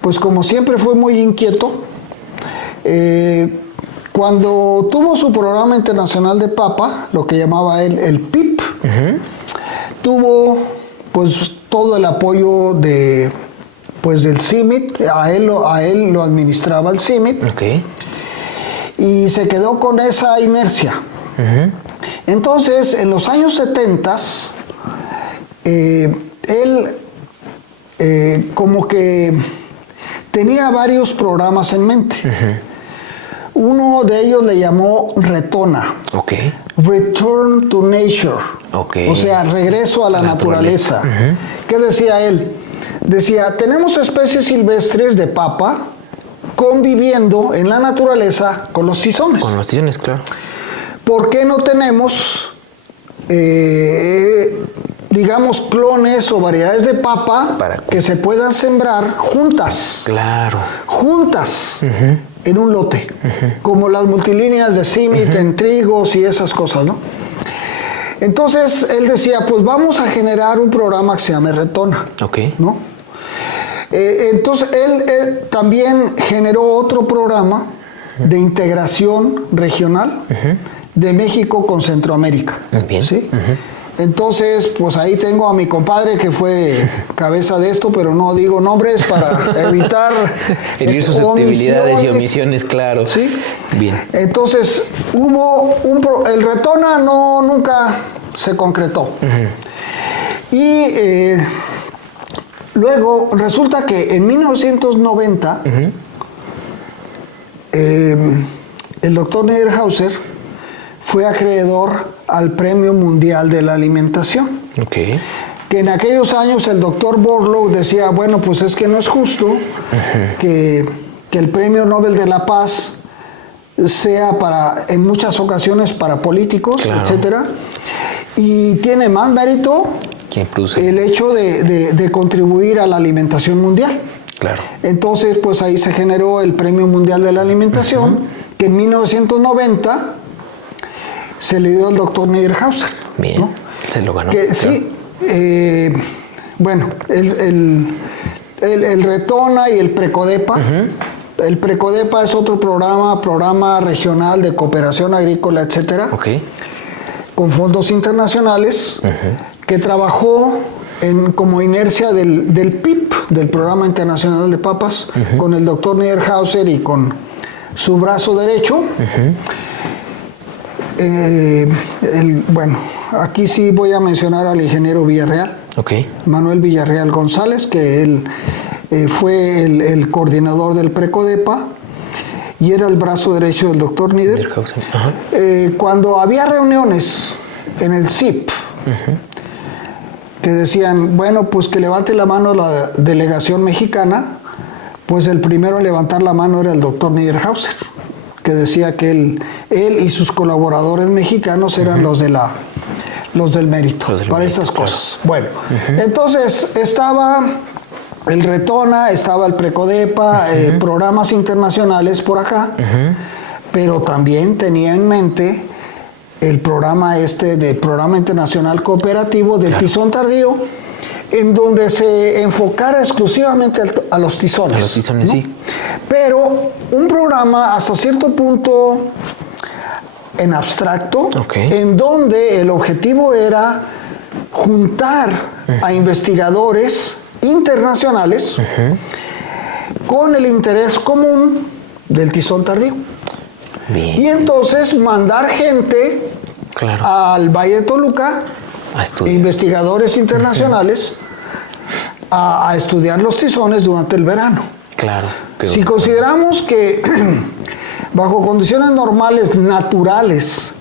pues como siempre fue muy inquieto, cuando tuvo su programa internacional de papa, lo que llamaba él el PIP, tuvo pues todo el apoyo del CIMIT, a él lo administraba el CIMIT, y se quedó con esa inercia. Entonces, en los años 70, él como que tenía varios programas en mente. Uno de ellos le llamó Retona. Return to Nature. O sea, regreso a la naturaleza. ¿Qué decía él? Decía, tenemos especies silvestres de papa conviviendo en la naturaleza con los tizones. Con los tizones, claro. ¿Por qué no tenemos, digamos, clones o variedades de papa que se puedan sembrar juntas? Claro. Juntas. En un lote, como las multilíneas de CIMIT en trigos y esas cosas, ¿no? Entonces él decía, pues vamos a generar un programa que se llame Retona, ¿no? Entonces él también generó otro programa de integración regional de México con Centroamérica. Bien. ¿Sí? Entonces, pues ahí tengo a mi compadre que fue cabeza de esto, pero no digo nombres para evitar herir susceptibilidades y omisiones, claro. ¿Sí? Bien. Entonces, hubo el Retona nunca se concretó. Y luego resulta que en 1990 el doctor Niederhauser fue acreedor al Premio Mundial de la Alimentación. Que en aquellos años el doctor Borlaug decía, bueno, pues es que no es justo que el Premio Nobel de la Paz sea en muchas ocasiones para políticos, etcétera, y tiene más mérito el hecho de contribuir a la alimentación mundial. Entonces, pues ahí se generó el Premio Mundial de la Alimentación, que en 1990 se le dio al doctor Niederhauser. Bien, ¿no? Se lo ganó. Sí, bueno, el Retona y el Precodepa. El Precodepa es otro programa regional de cooperación agrícola, etcétera, con fondos internacionales, que trabajó como inercia del PIP, del Programa Internacional de Papas, con el doctor Niederhauser y con su brazo derecho. Bueno, aquí sí voy a mencionar al ingeniero Villarreal, Manuel Villarreal González, que él fue el coordinador del Precodepa y era el brazo derecho del doctor Niederhauser. Cuando había reuniones en el CIP, que decían, bueno, pues que levante la mano la delegación mexicana, pues el primero en levantar la mano era el doctor Niederhauser, que decía que él y sus colaboradores mexicanos eran los del mérito para estas cosas. Bueno, entonces estaba el Retona, estaba el Precodepa, programas internacionales por acá, pero también tenía en mente el programa de Programa Internacional Cooperativo del Tizón Tardío, en donde se enfocara exclusivamente a los tizones. A los tizones, ¿no? sí. Pero un programa hasta cierto punto en abstracto, en donde el objetivo era juntar a investigadores internacionales con el interés común del tizón tardío. Bien. Y entonces mandar gente al Valle de Toluca, investigadores internacionales, a estudiar los tizones durante el verano. Claro. Si consideramos que bajo condiciones normales, naturales,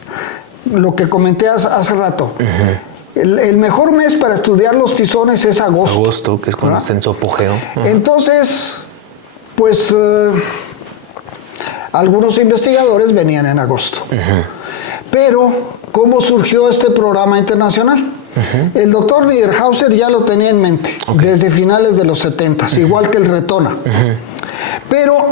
lo que comenté hace rato, el mejor mes para estudiar los tizones es agosto. Agosto, que es cuando está en su apogeo. Entonces, pues algunos investigadores venían en agosto. Pero, ¿cómo surgió este programa internacional? El doctor Niederhauser ya lo tenía en mente desde finales de los 70s, igual que el Retona. Pero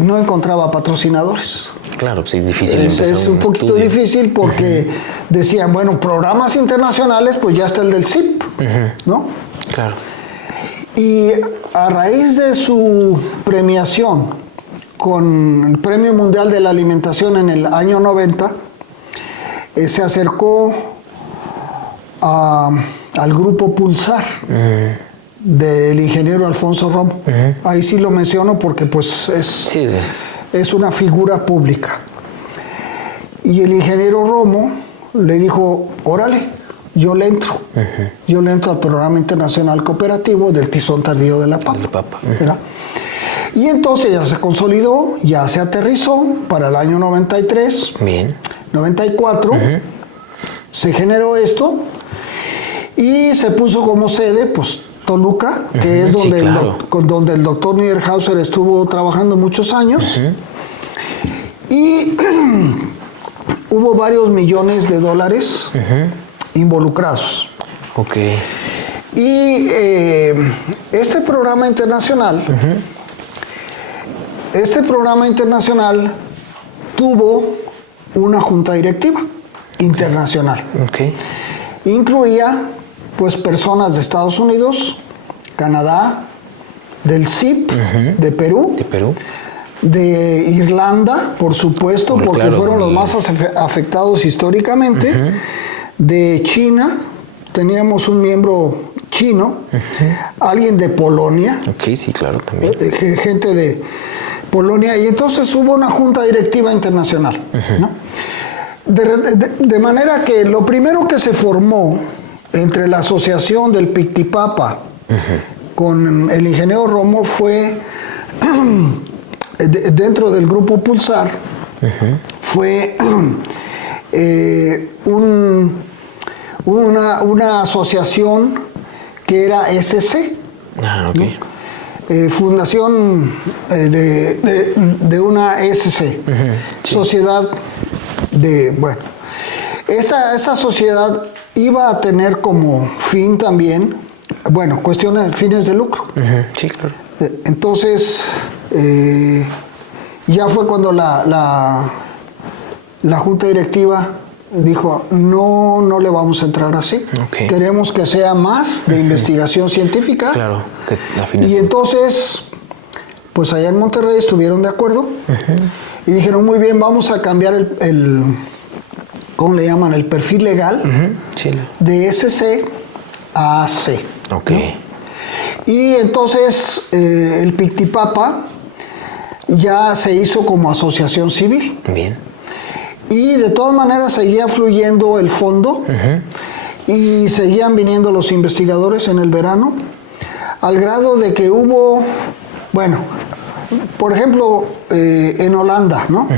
no encontraba patrocinadores. Claro, sí, es difícil. Es un poquito difícil porque decían, bueno, programas internacionales, pues ya está el del CIP, ¿no? Claro. Y a raíz de su premiación con el Premio Mundial de la Alimentación en el año 90, se acercó al grupo Pulsar del ingeniero Alfonso Romo. Ahí sí lo menciono porque pues es una figura pública. Y el ingeniero Romo le dijo, órale, yo le entro. Yo le entro al Programa Internacional Cooperativo del Tizón Tardío de la Papa. ¿Verdad? Y entonces ya se consolidó, ya se aterrizó para el año 93. Bien. 94. Se generó esto y se puso como sede, pues, Toluca, que es donde, donde el doctor Niederhauser estuvo trabajando muchos años. Y hubo varios millones de dólares involucrados. Y este programa internacional tuvo una junta directiva internacional. Incluía pues personas de Estados Unidos, Canadá, del CIP, de Perú, de Irlanda, por supuesto, porque fueron los más afectados históricamente, de China, teníamos un miembro chino, alguien de Polonia, sí, claro, también. Gente de Polonia, y entonces hubo una junta directiva internacional, ¿no? De manera que lo primero que se formó entre la asociación del Pictipapa con el ingeniero Romo fue, dentro del grupo Pulsar, fue una asociación que era SC, ¿no? Fundación de una SC, Sociedad de, bueno, esta sociedad iba a tener como fin también, bueno, cuestiones, fines de lucro. Sí, claro. Entonces, ya fue cuando la junta directiva dijo, no le vamos a entrar así. Queremos que sea más de investigación científica. Claro. Y entonces, pues allá en Monterrey estuvieron de acuerdo y dijeron, muy bien, vamos a cambiar el ¿cómo le llaman? El perfil legal de SC a AC. ¿No? Y entonces el Pictipapa ya se hizo como asociación civil. Bien. Y de todas maneras seguía fluyendo el fondo y seguían viniendo los investigadores en el verano, al grado de que hubo, bueno, por ejemplo, en Holanda, ¿no?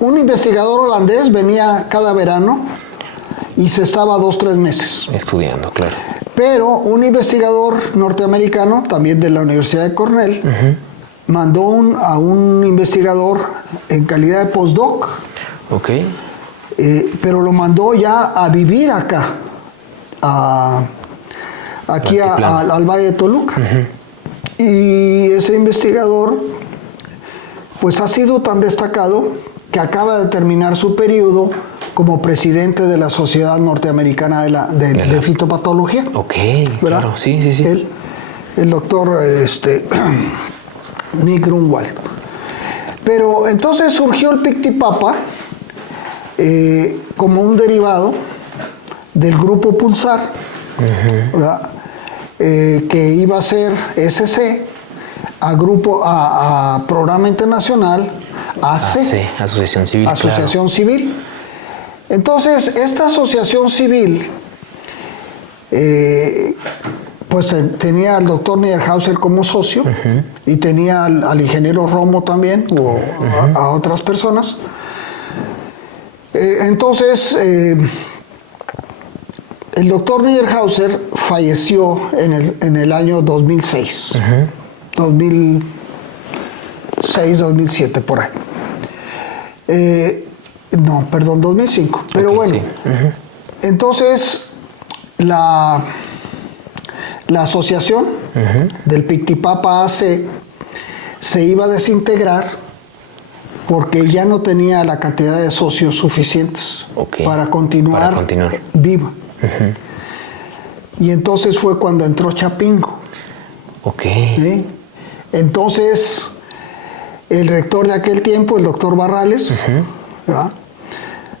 Un investigador holandés venía cada verano y se estaba 2-3 meses. Estudiando, claro. Pero un investigador norteamericano, también de la Universidad de Cornell, mandó a un investigador en calidad de postdoc. Pero lo mandó ya a vivir acá, aquí al Valle de Toluca. Y ese investigador pues ha sido tan destacado que acaba de terminar su periodo como presidente de la Sociedad Norteamericana de Fitopatología. Ok, ¿verdad? claro, sí, sí, sí. El doctor Nick Grunwald. Pero entonces surgió el Pictipapa como un derivado del grupo Pulsar, ¿verdad? Que iba a ser SC a Programa Internacional, AC, Asociación Civil. Asociación Civil. Entonces, esta asociación civil, pues tenía al doctor Niederhauser como socio y tenía al ingeniero Romo también, o a otras personas. Entonces, el doctor Niederhauser falleció en el año 2006, 2006, 2007, por ahí. No, perdón, 2005. Pero okay, bueno, sí. entonces la asociación del Pictipapa AC se iba a desintegrar porque ya no tenía la cantidad de socios suficientes para continuar viva. Y entonces fue cuando entró Chapingo. ¿Sí? Entonces, el rector de aquel tiempo, el doctor Barrales, ¿verdad?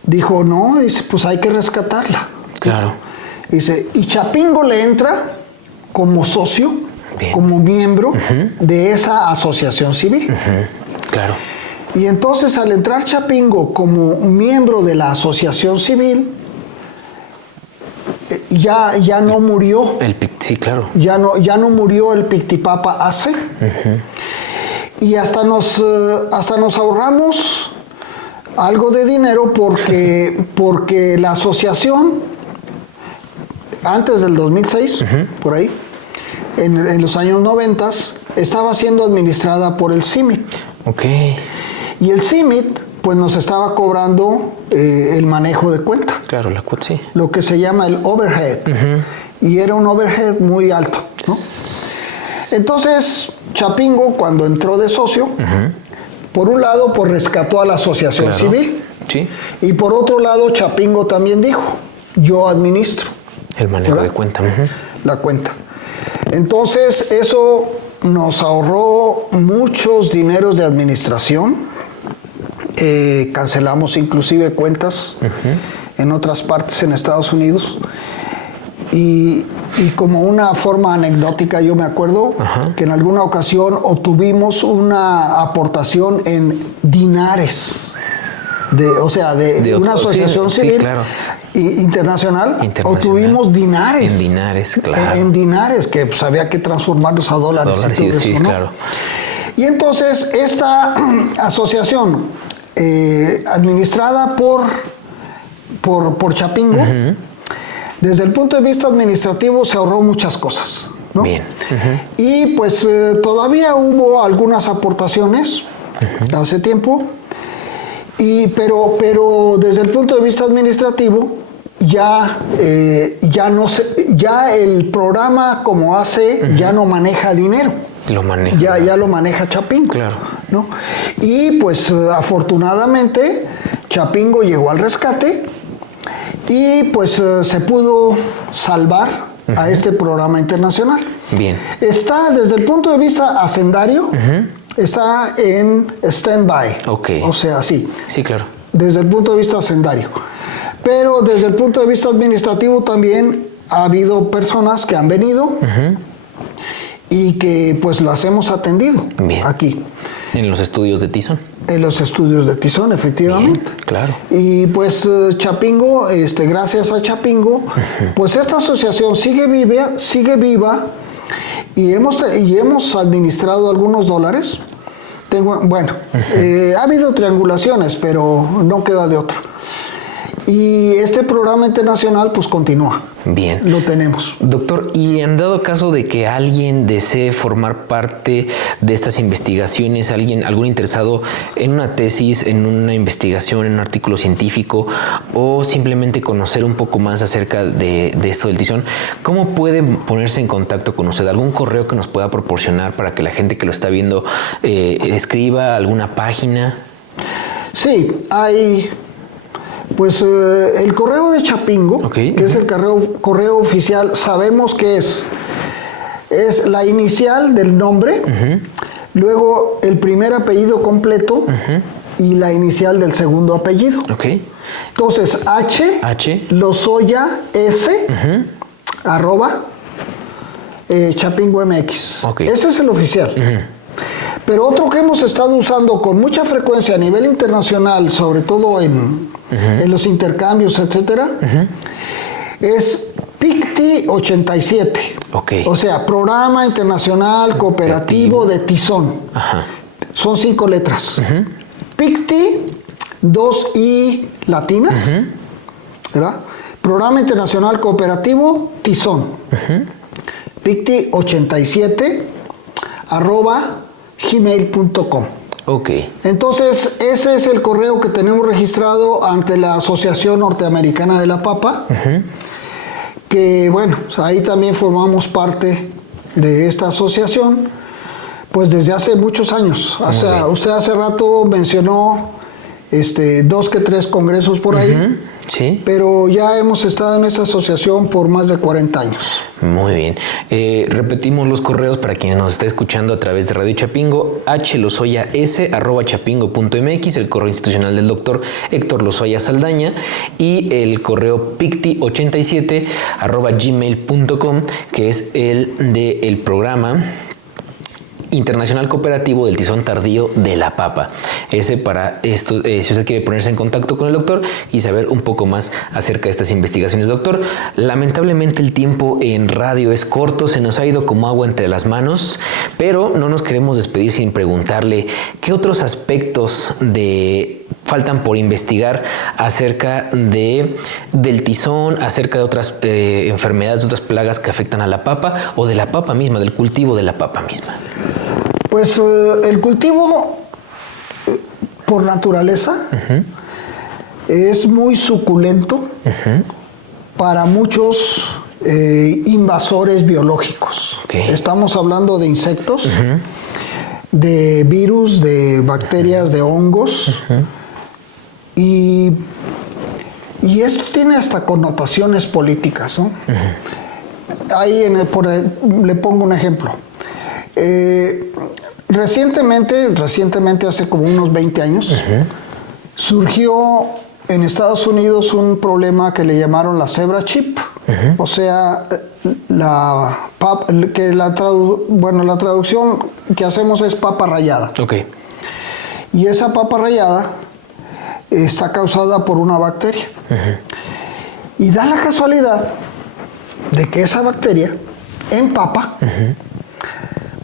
Dijo, no, dice, pues hay que rescatarla. Claro. Dice, y Chapingo le entra como socio, como miembro de esa asociación civil. Claro. Y entonces al entrar Chapingo como miembro de la asociación civil, ya no murió. Sí, claro. Ya no murió el Pictipapa AC. Y hasta nos ahorramos algo de dinero porque la asociación, antes del 2006, por ahí, en los años 90, estaba siendo administrada por el CIMIT. Y el CIMIT, pues nos estaba cobrando el manejo de cuenta. Claro, la cuota, sí. Lo que se llama el overhead. Y era un overhead muy alto, ¿no? Entonces, Chapingo, cuando entró de socio, por un lado, pues rescató a la asociación civil. Sí. Y por otro lado, Chapingo también dijo, yo administro. El manejo de cuenta. La cuenta. Entonces, eso nos ahorró muchos dineros de administración. Cancelamos inclusive cuentas en otras partes en Estados Unidos. Y como una forma anecdótica, yo me acuerdo que en alguna ocasión obtuvimos una aportación en dinares, de una asociación civil internacional, obtuvimos dinares. En dinares, claro. En dinares, que pues, había que transformarlos a dólares. Sí, ¿no? Claro. Y entonces esta asociación, administrada por Chapingo, desde el punto de vista administrativo se ahorró muchas cosas, ¿no? Bien. Y pues todavía hubo algunas aportaciones hace tiempo, pero desde el punto de vista administrativo ya el programa como hace ya no maneja dinero. Lo maneja. Ya lo maneja Chapingo. Claro. ¿No? Y pues afortunadamente Chapingo llegó al rescate y pues se pudo salvar a este programa internacional. Bien. Está desde el punto de vista hacendario, está en stand-by. O sea, sí. Sí, claro. Desde el punto de vista hacendario. Pero desde el punto de vista administrativo también ha habido personas que han venido y que pues las hemos atendido aquí. En los estudios de Tizón. En los estudios de Tizón, efectivamente. Bien, claro. Y pues Chapingo, gracias a Chapingo, pues esta asociación sigue viva y hemos administrado algunos dólares. Ha habido triangulaciones, pero no queda de otra. Y este programa internacional pues continúa. Bien. Lo tenemos. Doctor, y en dado caso de que alguien desee formar parte de estas investigaciones, algún interesado en una tesis, en una investigación, en un artículo científico, o simplemente conocer un poco más acerca de esto del tizón, ¿cómo puede ponerse en contacto con usted? ¿Algún correo que nos pueda proporcionar para que la gente que lo está viendo escriba alguna página? Sí, hay Pues el correo de Chapingo, Okay. que es el correo oficial, sabemos que es la inicial del nombre, luego el primer apellido completo y la inicial del segundo apellido. Ok. Entonces, H. Lozoya S, arroba, Chapingo MX. Ok. Ese es el oficial. Pero otro que hemos estado usando con mucha frecuencia a nivel internacional, sobre todo en los intercambios, etcétera, es PICTI 87. Ok. O sea, Programa Internacional Cooperativo de Tizón. Ajá. Son 5 letras. PICTI, 2 I latinas, ¿verdad? Programa Internacional Cooperativo Tizón. PICTI 87 arroba gmail.com. Ok. Entonces, ese es el correo que tenemos registrado ante la Asociación Norteamericana de la Papa, que bueno, ahí también formamos parte de esta asociación, pues desde hace muchos años. Usted hace rato mencionó 2 que 3 congresos por ahí, Sí. pero ya hemos estado en esa asociación por más de 40 años. Muy bien. Repetimos los correos para quien nos está escuchando a través de Radio Chapingo: hlozoyas@chapingo.mx, el correo institucional del doctor Héctor Lozoya Saldaña, y el correo picti87@gmail.com, que es el del programa Internacional Cooperativo del Tizón Tardío de la Papa. Ese para esto, si usted quiere ponerse en contacto con el doctor y saber un poco más acerca de estas investigaciones. Doctor, lamentablemente el tiempo en radio es corto, se nos ha ido como agua entre las manos, pero no nos queremos despedir sin preguntarle qué otros aspectos faltan por investigar acerca del tizón, acerca de otras enfermedades, de otras plagas que afectan a la papa, o de la papa misma, del cultivo de la papa misma. Pues el cultivo, por naturaleza, es muy suculento para muchos invasores biológicos. Okay. Estamos hablando de insectos, de virus, de bacterias, de hongos. Y esto tiene hasta connotaciones políticas, ¿no? Ahí le pongo un ejemplo. Recientemente, hace como unos 20 años, surgió en Estados Unidos un problema que le llamaron la zebra chip. O sea, la traducción que hacemos es papa rayada. Okay. Y esa papa rayada está causada por una bacteria. Y da la casualidad de que esa bacteria en papa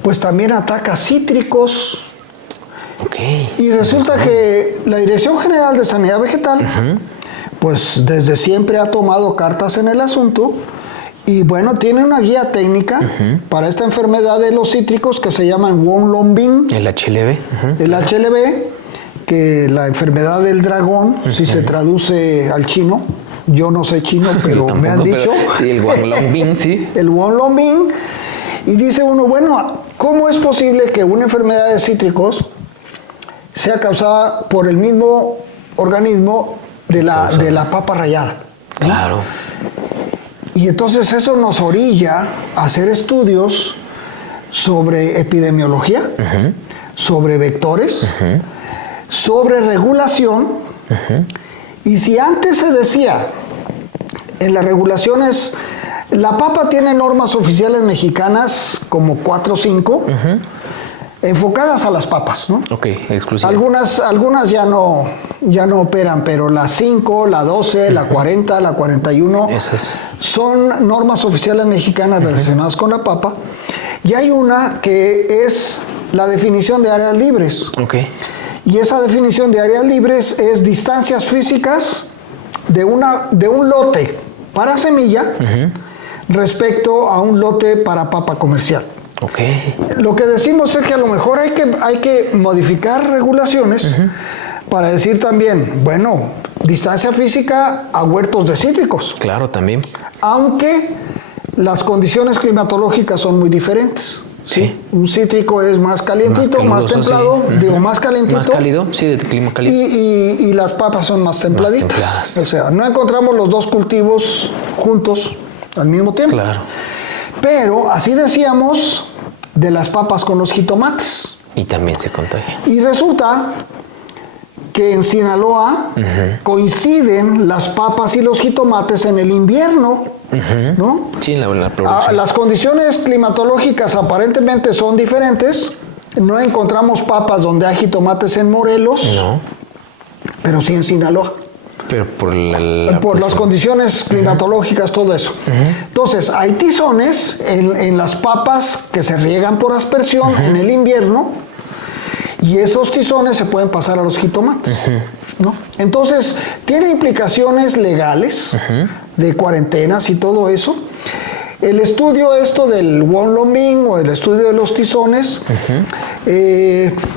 pues también ataca cítricos. Okay. Y resulta que la Dirección General de Sanidad Vegetal pues desde siempre ha tomado cartas en el asunto y bueno, tiene una guía técnica para esta enfermedad de los cítricos que se llama Wong-Long-Bin. El HLB. El HLB, que la enfermedad del dragón, si se traduce al chino, yo no sé chino, pero Tampoco, me han dicho. Sí, el Wong-Long-Bin, sí. El Wong-Long-Bin. Y dice uno, bueno, ¿cómo es posible que una enfermedad de cítricos sea causada por el mismo organismo de la papa rayada? ¿No? Claro. Y entonces eso nos orilla a hacer estudios sobre epidemiología, sobre vectores, sobre regulación. Y si antes se decía en las regulaciones, la papa tiene normas oficiales mexicanas como 4 o 5, enfocadas a las papas, ¿no? Ok, exclusivo. Algunas ya no operan, pero la 5, la 12, la 40, la 41 Esas son normas oficiales mexicanas relacionadas con la papa. Y hay una que es la definición de áreas libres. Ok. Y esa definición de áreas libres es distancias físicas de un lote para semilla respecto a un lote para papa comercial. Ok. Lo que decimos es que a lo mejor hay que modificar regulaciones para decir también, bueno, distancia física a huertos de cítricos. Claro, también. Aunque las condiciones climatológicas son muy diferentes. ¿sí? Un cítrico es más calientito, más templado, sí. Digo, más calentito. Más cálido, sí, de clima cálido. Y las papas son más templaditas. O sea, no encontramos los dos cultivos juntos al mismo tiempo. Claro. Pero así decíamos de las papas con los jitomates. Y también se contagia. Y resulta que en Sinaloa coinciden las papas y los jitomates en el invierno, ¿no? Sí, en la producción. Las condiciones climatológicas aparentemente son diferentes. No encontramos papas donde hay jitomates en Morelos, no, pero sí en Sinaloa. Pero por las condiciones climatológicas, todo eso. Entonces, hay tizones en las papas que se riegan por aspersión en el invierno, y esos tizones se pueden pasar a los jitomates, ¿no? Entonces, tiene implicaciones legales, de cuarentenas y todo eso. El estudio del Wonlonbing o el estudio de los tizones,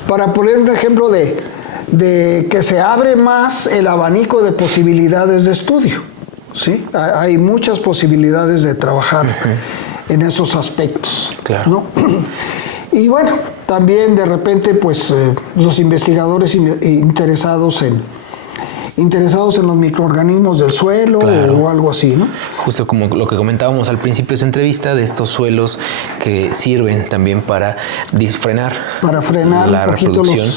para poner un ejemplo de que se abre más el abanico de posibilidades de estudio, ¿sí? Hay muchas posibilidades de trabajar en esos aspectos, claro, ¿no? Y bueno, también de repente pues los investigadores interesados en los microorganismos del suelo, claro, o algo así, ¿no? Justo como lo que comentábamos al principio de esa entrevista, de estos suelos que sirven también para frenar la reproducción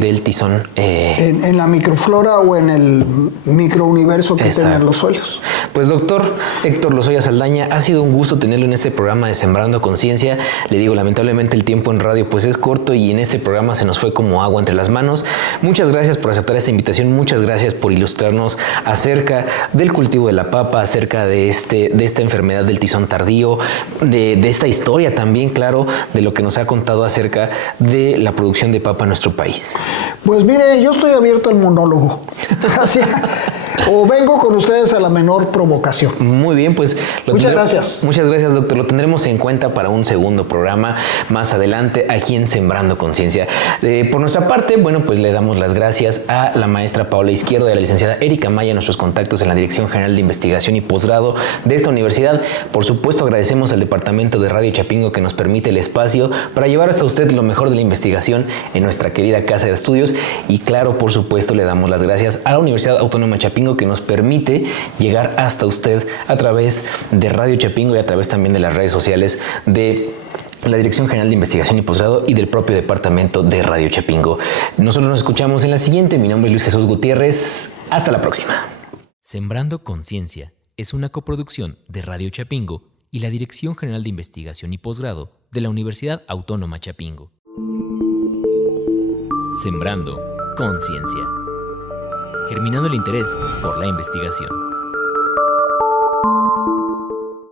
del tizón. En la microflora o en el microuniverso que tienen los suelos. Pues doctor Héctor Lozoya Saldaña, ha sido un gusto tenerlo en este programa de Sembrando Conciencia. Le digo, lamentablemente el tiempo en radio pues es corto y en este programa se nos fue como agua entre las manos. Muchas gracias por aceptar esta invitación, muchas gracias por ilustrarnos acerca del cultivo de la papa, acerca de esta enfermedad del tizón tardío, de esta historia también, claro, de lo que nos ha contado acerca de la producción de papa en nuestro país. Pues mire, yo estoy abierto al monólogo. O vengo con ustedes a la menor provocación. Muy bien, pues muchas gracias. Muchas gracias, doctor. Lo tendremos en cuenta para un segundo programa más adelante aquí en Sembrando Conciencia. Por nuestra parte, bueno, pues le damos las gracias a la maestra Paola Izquierdo y a la licenciada Erika Maya, nuestros contactos en la Dirección General de Investigación y Posgrado de esta universidad. Por supuesto, agradecemos al Departamento de Radio Chapingo que nos permite el espacio para llevar hasta usted lo mejor de la investigación en nuestra querida Casa de Estudios. Y claro, por supuesto, le damos las gracias a la Universidad Autónoma Chapingo que nos permite llegar hasta usted a través de Radio Chapingo y a través también de las redes sociales de la Dirección General de Investigación y Posgrado y del propio departamento de Radio Chapingo. Nosotros nos escuchamos en la siguiente. Mi nombre es Luis Jesús Gutiérrez. Hasta la próxima. Sembrando Conciencia es una coproducción de Radio Chapingo y la Dirección General de Investigación y Posgrado de la Universidad Autónoma Chapingo. Sembrando Conciencia. Germinando el interés por la investigación.